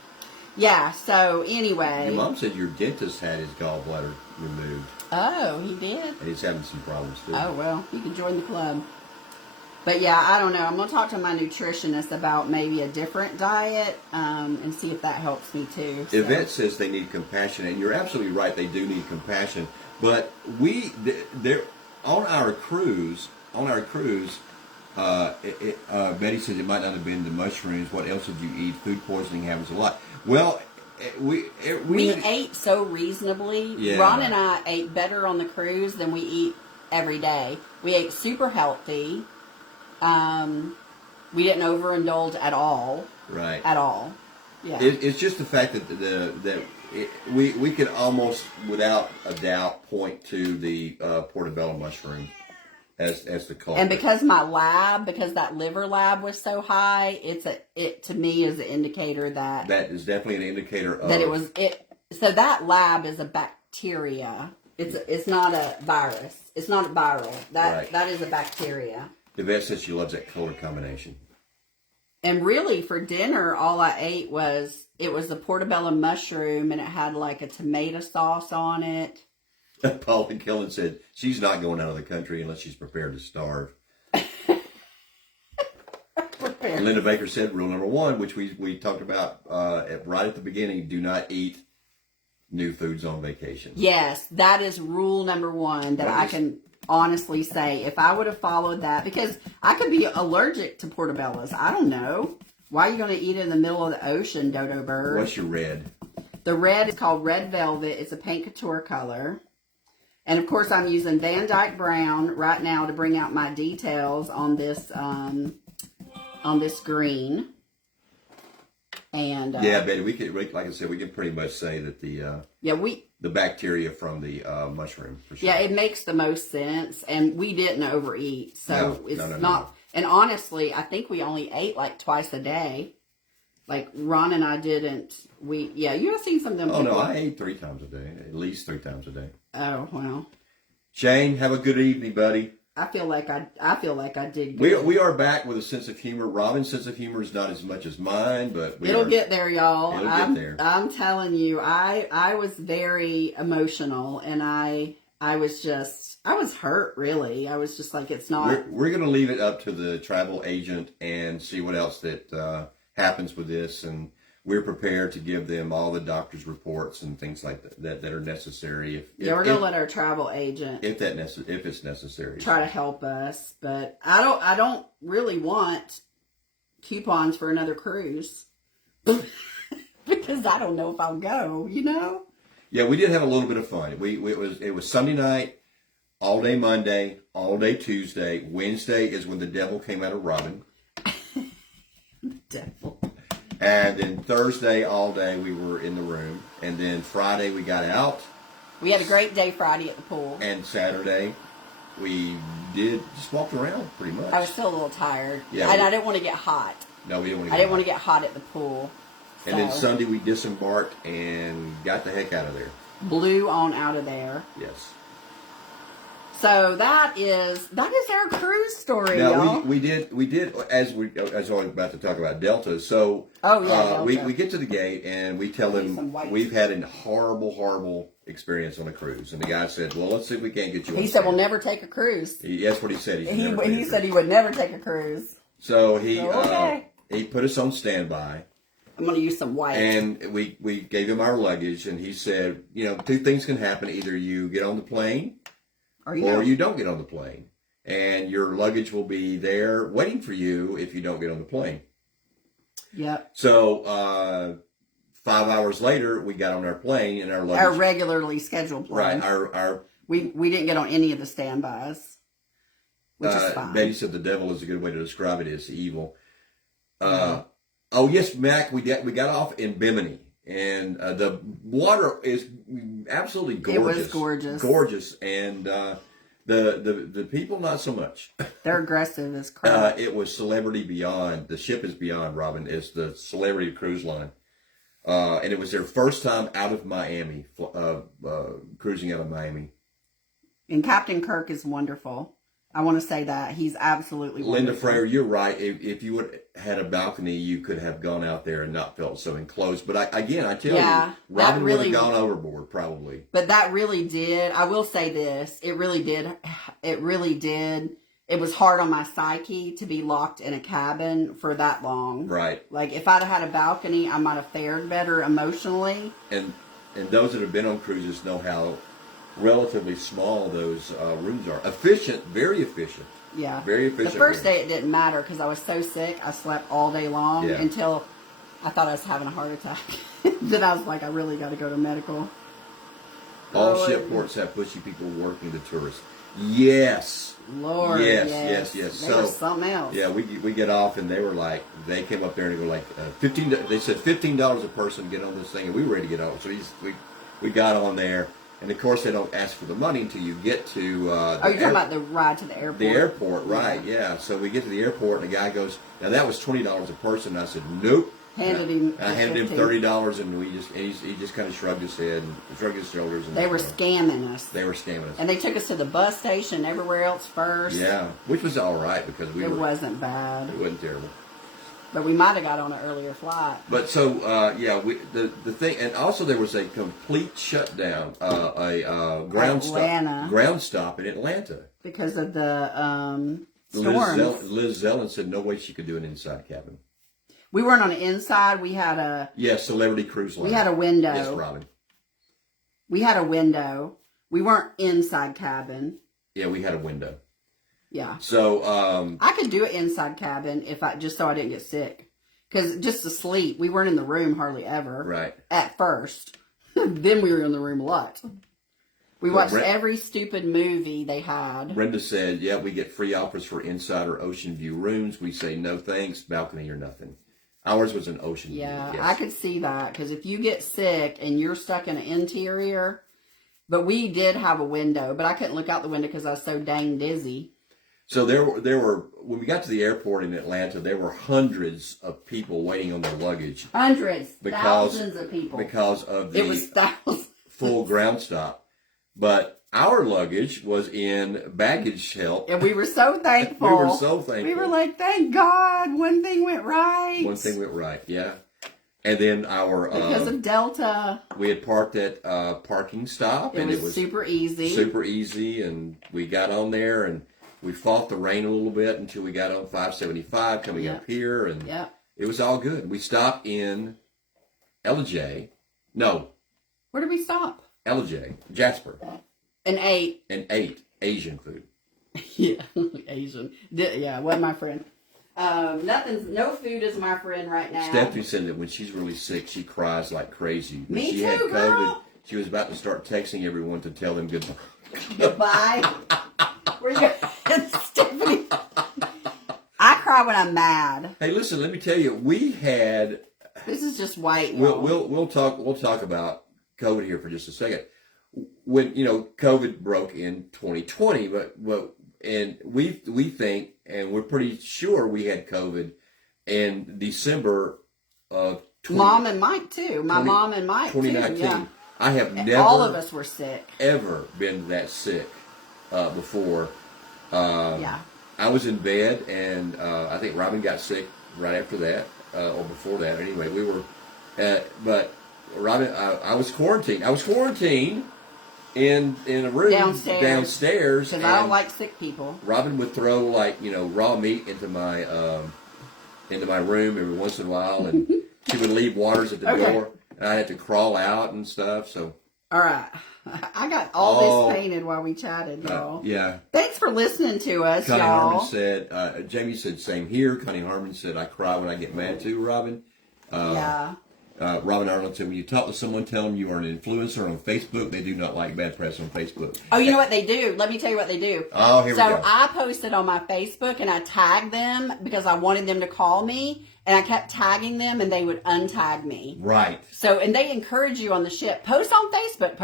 Yeah, so anyway. Your mom said your dentist had his gallbladder removed. Oh, he did? And he's having some problems too. Oh, well, you can join the club. But yeah, I don't know. I'm going to talk to my nutritionist about maybe a different diet and see if that helps me too. So. Yvette says they need compassion, and you're absolutely right. They do need compassion. But on our cruise, Betty says it might not have been the mushrooms. What else did you eat? Food poisoning happens a lot. Well, we ate so reasonably. Yeah. Ron and I ate better on the cruise than we eat every day. We ate super healthy. We didn't overindulge at all. Right. At all. Yeah. It's just the fact that we could almost without a doubt point to the portobello mushroom as the culprit. And because that liver lab was so high, it to me is an indicator that is definitely an indicator of that it was it. So that lab is a bacteria. It's not a virus. It's not viral. That is a bacteria. The vet says she loves that color combination. And really, for dinner, all I ate was the portobello mushroom, and it had like a tomato sauce on it. Paul and Kellen said she's not going out of the country unless she's prepared to starve. And Linda Baker said rule number 1, which we talked about right at the beginning: do not eat new foods on vacation. Yes, that is rule number 1 that I can honestly say. If I would have followed that, because I could be allergic to portobellos. I don't know. Why are you going to eat it in the middle of the ocean, dodo bird? What's your red? The red is called Red Velvet. It's a paint couture color. And of course, I'm using Van Dyke Brown right now to bring out my details on this green. And yeah, Betty, we could, like I said, we can pretty much say that the bacteria from the mushroom, for sure. Yeah, it makes the most sense, and we didn't overeat, so it's not. And honestly, I think we only ate like twice a day. Like Ron and I didn't. You have seen some of them. Oh no, I ate 3 times a day, at least 3 times a day. Oh well. Shane, have a good evening, buddy. I feel like I did good. We are back with a sense of humor. Robin's sense of humor is not as much as mine, but it'll get there, y'all. It'll get there. I'm telling you, I was very emotional, and I was hurt, really. I was just like, it's not. We're going to leave it up to the travel agent and see what else that happens with this, and we're prepared to give them all the doctor's reports and things like that are necessary. We're going to let our travel agent, if it's necessary, try to help us. But I don't really want coupons for another cruise because I don't know if I'll go. Yeah, we did have a little bit of fun. It was Sunday night, all day Monday, all day Tuesday. Wednesday is when the devil came out of Robin. Devil. And then Thursday all day we were in the room, and then Friday we got out. We had a great day Friday at the pool. And Saturday we just walked around pretty much. I was still a little tired. Yeah, and I didn't want to get hot. No, we didn't want to. I didn't want to get hot at the pool. And then Sunday we disembarked and got the heck out of there. Blew on out of there. Yes. So that is our cruise story, now, y'all. we did as I was about to talk about Delta. So Delta. We get to the gate and we tell them we've had a horrible experience on a cruise, and the guy said, "Well, let's see if we can't get you." He said, "We'll never take a cruise." That's what he said. He said he would never take a cruise. So he put us on standby. I'm going to use some white. And we gave him our luggage, and he said, 2 things can happen: either you get on the plane, or you don't get on the plane, and your luggage will be there waiting for you if you don't get on the plane. Yep. So 5 hours later, we got on our plane, and our luggage, our regularly scheduled plane. Right. We didn't get on any of the standbys, which is fine. Betty said the devil is a good way to describe it. It's evil. Oh yes, Mac. We got off in Bimini. And the water is absolutely gorgeous. It was gorgeous, and the people not so much. They're aggressive as crap. It was Celebrity Beyond. The ship is Beyond, Robin. It's the Celebrity Cruise Line, and it was their first time out of Miami, cruising out of Miami. And Captain Kirk is wonderful. I want to say that he's absolutely wonderful. Linda Frere, you're right. If you would had a balcony, you could have gone out there and not felt so enclosed. But I tell you, Robin would have gone overboard probably. But that really did. I will say this: it really did. It really did. It was hard on my psyche to be locked in a cabin for that long. Right. Like if I'd had a balcony, I might have fared better emotionally. And those that have been on cruises know how relatively small those rooms are. Efficient, very efficient. Yeah. Very efficient. The first day it didn't matter because I was so sick. I slept all day long until I thought I was having a heart attack. Then I was like, I really got to go to medical. All ship ports have pushy people working the tourists. Yes. Lord, Yes. They So were something else. yeah, we get off and they were like, they came up there and they go like $15. They said $15 a person to get on this thing, and we were ready to get on. So we got on there, and of course they don't ask for the money until you get to. You're talking about the ride to the airport. The airport, right? Yeah. So we get to the airport, and the guy goes, "Now that was $20 a person." And I said, "Nope." I handed him $30, and he just kind of shrugged his head and shrugged his shoulders. And they were scamming us. They were scamming us, and they took us to the bus station, everywhere else first. Yeah, which was all right because it wasn't bad. It wasn't terrible. But we might have got on an earlier flight. But so the thing, and also there was a complete shutdown, ground stop in Atlanta because of the storms. Liz Zellin said no way she could do an inside cabin. We weren't on the inside. We had a Celebrity Cruise Line. We had a window. Yes, Robin. We had a window. We weren't inside cabin. Yeah, we had a window. Yeah. So I could do an inside cabin if I just so I didn't get sick, because just to sleep. We weren't in the room hardly ever. Right. At first, then we were in the room a lot. We watched every stupid movie they had. Brenda said, "Yeah, we get free offers for inside or ocean view rooms. We say no thanks, balcony or nothing." Ours was an ocean view. Yeah, yes. I could see that, because if you get sick and you're stuck in an interior, but we did have a window, but I couldn't look out the window because I was so dang dizzy. So there were when we got to the airport in Atlanta, there were hundreds of people waiting on their luggage. Thousands of people. Because of it was thousands. Full ground stop. But our luggage was in baggage help. And we were so thankful. We were like, thank God, one thing went right. One thing went right, yeah. And then because of Delta. We had parked at parking stop. It was super easy. Super easy, and we got on there, and we fought the rain a little bit until we got on 575 coming up here, and it was all good. We stopped in LJ. No. Where did we stop? LJ, Jasper. And ate Asian food. Yeah, Asian. Yeah, wasn't my friend. No food is my friend right now. Stephanie said that when she's really sick, she cries like crazy. When Me she too, had COVID, girl. She was about to start texting everyone to tell them goodbye. Goodbye. Where you going, Stephanie? I cry when I'm mad. Hey, listen. Let me tell you, we had. This is just white. We'll talk about COVID here for just a second. When COVID broke in 2020, and we think, and we're pretty sure we had COVID in December of Mom and Mike too. Mom and Mike 2019. too. Yeah. I have never. All of us were sick. Ever been that sick before? Yeah. I was in bed, and I think Robin got sick right after that, or before that. Anyway, we were, but Robin, I was quarantined. I was quarantined in a room downstairs because I don't like sick people. Robin would throw raw meat into my room every once in a while, and she would leave waters at the door, and I had to crawl out and stuff. So all right, I got all this painted while we chatted, y'all. Yeah. Thanks for listening to us, Connie y'all. Harmon said, Jamie said, same here. Connie Harmon said, I cry when I get mad too, Robin. Yeah. Robin Arnold said, when you talk to someone, tell them you are an influencer on Facebook. They do not like bad press on Facebook. Oh, you know what they do? Let me tell you what they do. Oh, here we go. So I posted on my Facebook and I tagged them because I wanted them to call me, and I kept tagging them and they would untag me. Right. So, and they encourage you on the ship. Post on Facebook.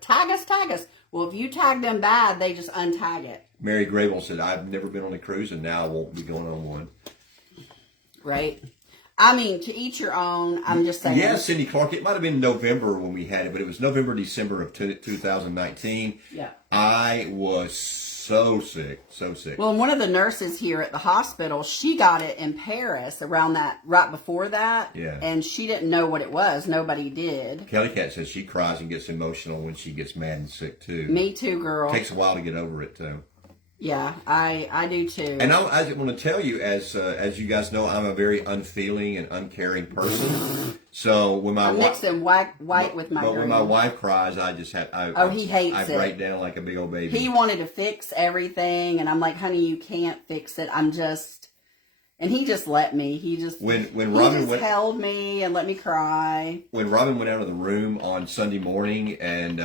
Tag us. Well, if you tag them bad, they just untag it. Mary Grable said, I've never been on a cruise and now I won't be going on one. Right. I mean, to each your own. I'm just saying. Yeah, Cindy Clark. It might have been November when we had it, but it was November, December of 2019. Yeah. I was so sick. Well, one of the nurses here at the hospital, she got it in Paris right before that. Yeah. And she didn't know what it was. Nobody did. Kelly Cat says she cries and gets emotional when she gets mad and sick too. Me too, girl. Takes a while to get over it too. Yeah, I do too. And I want to tell you, as you guys know, I'm a very unfeeling and uncaring person. So when my I'm mixing white with my green. When my wife cries, I just have he hates it. I break down like a big old baby. He wanted to fix everything, and I'm like, honey, you can't fix it. And he just let me. He just held me and let me cry. When Robin went out of the room on Sunday morning, and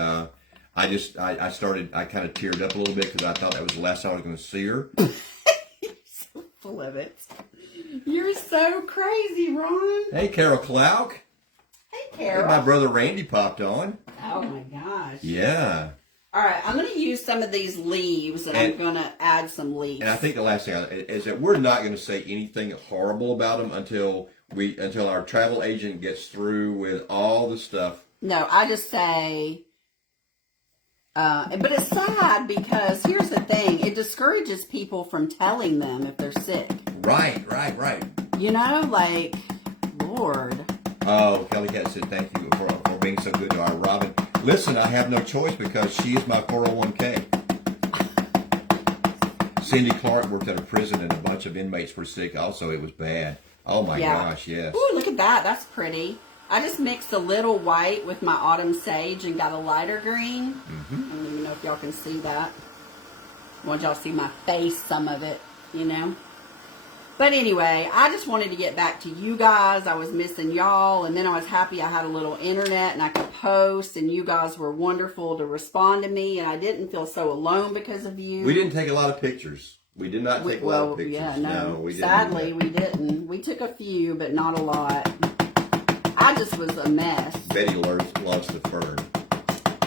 I kind of teared up a little bit because I thought that was the last time I was going to see her. You're so full of it. You're so crazy, Ron. Hey, Carol Clark. Hey, Hey, Carol. my brother Randy popped on. Oh my gosh. Yeah. All right, I'm going to use some of these leaves, and I'm going to add some leaves. And I think the last thing is that we're not going to say anything horrible about them until our travel agent gets through with all the stuff. No, I just say, but it's sad because here's the thing. It discourages people from telling them if they're sick. Right. You know, like, Lord. Oh, Kelly Cat said thank you for being so good to our Robin. Listen, I have no choice because she is my 401k. Cindy Clark worked at a prison and a bunch of inmates were sick also. It was bad. Oh my gosh, yes. Ooh, look at that. That's pretty. I just mixed a little white with my autumn sage and got a lighter green. Mm-hmm. I don't even know if y'all can see that. I want y'all to see my face, some of it, you know. But anyway, I just wanted to get back to you guys. I was missing y'all, and then I was happy I had a little internet and I could post, and you guys were wonderful to respond to me, and I didn't feel so alone because of you. We didn't take a lot of pictures. We did not take a lot of pictures. Yeah, no, we didn't. sadly, we didn't. We took a few, but not a lot. I just was a mess. Betty loves the fern.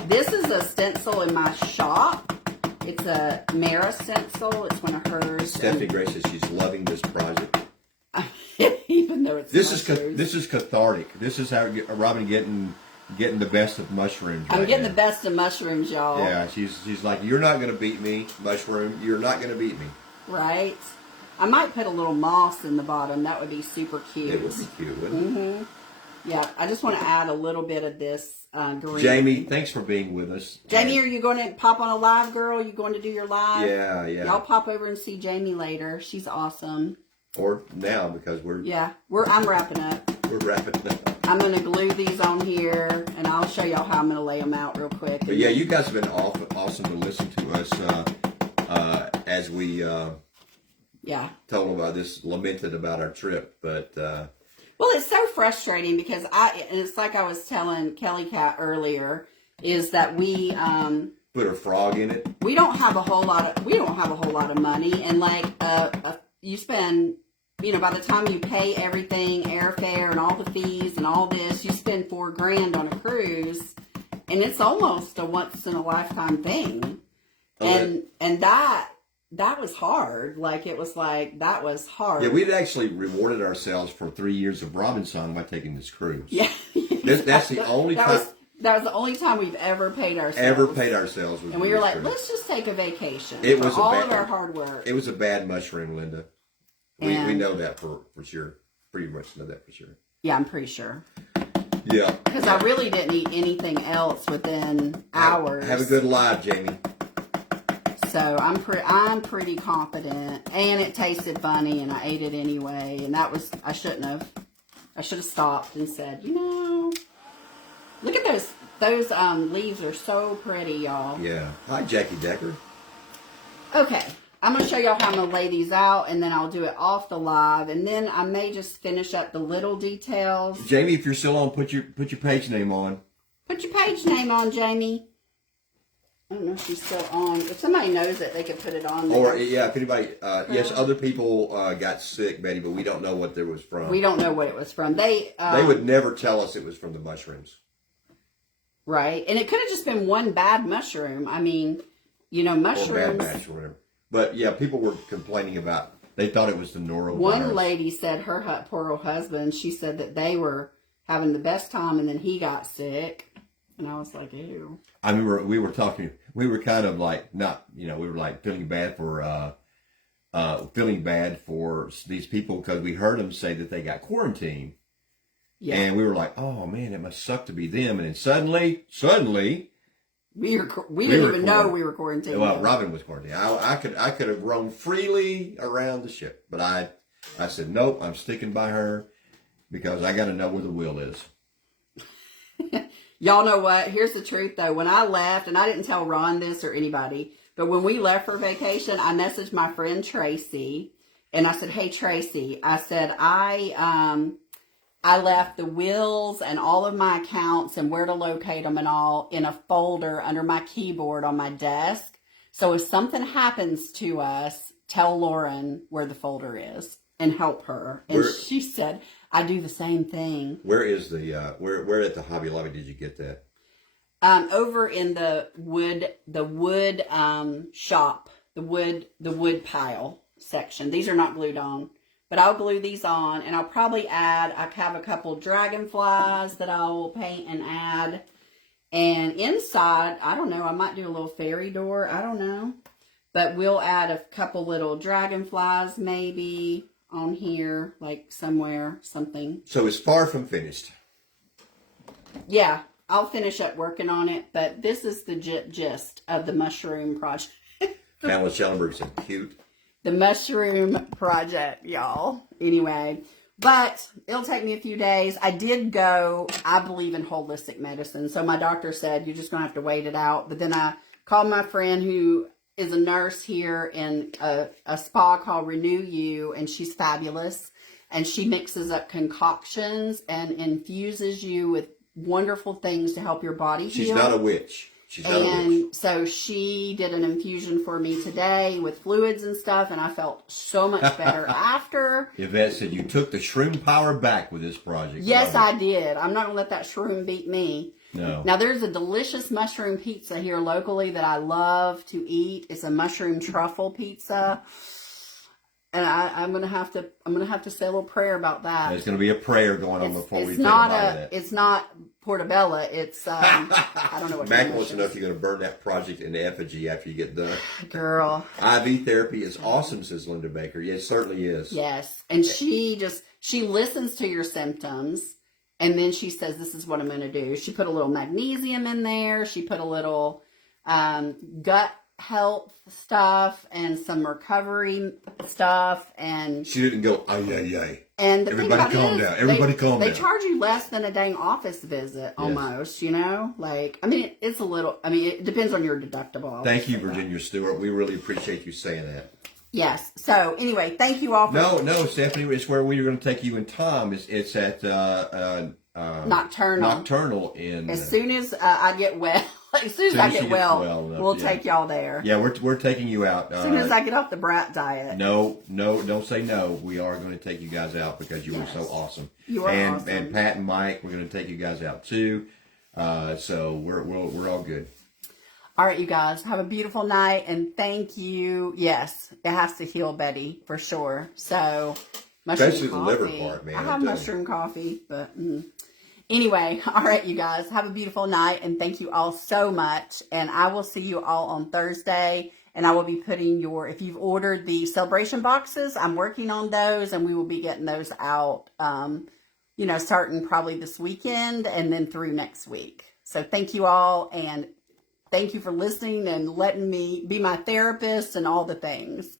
This is a stencil in my shop. It's a Mara stencil. It's one of hers. Stephanie Gray says she's loving this project. Even though it's This is cathartic. This is how Robin getting the best of mushrooms. I'm right getting now. the best of mushrooms, y'all. Yeah, she's like, you're not going to beat me, mushroom. You're not going to beat me. Right? I might put a little moss in the bottom. That would be super cute. It would be cute, wouldn't it? Yeah, I just want to add a little bit of this green. Jamie, thanks for being with us. Jamie, are you going to pop on a live, girl? You going to do your live? Yeah. Y'all pop over and see Jamie later. She's awesome. Or now because I'm wrapping up. we're wrapping up. I'm going to glue these on here, and I'll show y'all how I'm going to lay them out real quick. But yeah, you guys have been awesome to listen to us as we told about this, lamented about our trip, but. Well, it's so frustrating because and it's like I was telling Kelly Cat earlier, is that we put a frog in it. We don't have a whole lot of money, and like you spend, by the time you pay everything, airfare and all the fees and all this, you spend $4,000 on a cruise, and it's almost a once in a lifetime thing, and that was hard. That was hard. Yeah, we'd actually rewarded ourselves for 3 years of Robin Song by taking this cruise. Yeah. That's the only time. That was the only time we've ever paid ourselves. And we were like, let's just take a vacation. It was all of our hard work. It was a bad mushroom, Linda. We know that for sure. Pretty much know that for sure. Yeah, I'm pretty sure. Yeah. Because I really didn't eat anything else within hours. Have a good live, Jamie. So I'm pretty confident, and it tasted funny, and I ate it anyway. And I shouldn't have. I should have stopped and said, look at those leaves are so pretty, y'all. Yeah. Hi, Jackie Decker. Okay, I'm gonna show y'all how I'm gonna lay these out, and then I'll do it off the live, and then I may just finish up the little details. Jamie, if you're still on, put your page name on. Put your page name on, Jamie. I don't know if she's still on. If somebody knows it, they could put it on there. Or, yeah, if anybody, yes, other people got sick, Betty, but we don't know what it was from. We don't know what it was from. They would never tell us it was from the mushrooms. Right. And it could have just been one bad mushroom. I mean, mushrooms. Or bad batch or whatever. But, yeah, people were complaining about, they thought it was the norovirus. One lady said her poor old husband, she said that they were having the best time, and then he got sick. And I was like, ew. I remember we were talking, we were kind of like, we were like feeling bad for these people because we heard them say that they got quarantined. Yeah. And we were like, oh man, it must suck to be them. And then suddenly, we didn't even know we were quarantined. Well, Robin was quarantined. I could have roamed freely around the ship, but I said, nope, I'm sticking by her because I got to know where the will is. Y'all know what? Here's the truth, though. When I left, and I didn't tell Ron this or anybody, but when we left for vacation, I messaged my friend Tracy, and I said, hey, Tracy, I said, I I left the wills and all of my accounts and where to locate them and all in a folder under my keyboard on my desk. So if something happens to us, tell Lauren where the folder is and help her. And she said, I do the same thing. Where is the, where at the Hobby Lobby did you get that? Over in the wood shop, the wood pile section. These are not glued on. But I'll glue these on, and I'll probably add, I have a couple dragonflies that I'll paint and add. And inside, I don't know, I might do a little fairy door, I don't know. But we'll add a couple little dragonflies maybe on here, like somewhere, something. So it's far from finished. Yeah, I'll finish up working on it, but this is the gist of the mushroom project. Pamela Schellenberg said cute. The mushroom project, y'all. Anyway, but it'll take me a few days. I did go, I believe in holistic medicine. So my doctor said, you're just going to have to wait it out. But then I called my friend who is a nurse here in a spa called Renew You, and she's fabulous. And she mixes up concoctions and infuses you with wonderful things to help your body heal. She's not a witch. She's not a witch. And so she did an infusion for me today with fluids and stuff, and I felt so much better after. Yvette said you took the shroom power back with this project. Yes, I did. I'm not going to let that shroom beat me. No. Now, there's a delicious mushroom pizza here locally that I love to eat. It's a mushroom truffle pizza. And I'm gonna have to say a little prayer about that. There's gonna be a prayer going on before we take a bite of that. It's not portabella. It's I don't know what. Mac wants to know if you're gonna burn that project in effigy after you get done. Girl, IV therapy is awesome, says Linda Baker. Yeah, it certainly is. Yes, and she listens to your symptoms, and then she says, "This is what I'm gonna do." She put a little magnesium in there. She put a little gut health stuff and some recovery stuff, and she didn't go ay. And everybody calm down. Everybody calm down. They charge you less than a dang office visit, almost. You know, like it's a little. It depends on your deductible. Thank you, Virginia Stewart. We really appreciate you saying that. Yes. So anyway, thank you all. For no, Stephanie. It's where we are going to take you and Tom. It's at Nocturnal in. As soon as I get well. As soon as I get well, we'll take y'all there. Yeah, we're taking you out. As soon as I get off the brat diet. No, don't say no. We are going to take you guys out because you were so awesome. You are awesome. And Pat and Mike, we're going to take you guys out too. So we're all good. All right, you guys, have a beautiful night, and thank you. Yes, it has to heal Betty for sure. So, especially the liver part, man. I have mushroom coffee, but. Anyway, all right, you guys, have a beautiful night, and thank you all so much. And I will see you all on Thursday, and I will be putting if you've ordered the celebration boxes, I'm working on those, and we will be getting those out, starting probably this weekend and then through next week. So thank you all, and thank you for listening and letting me be my therapist and all the things.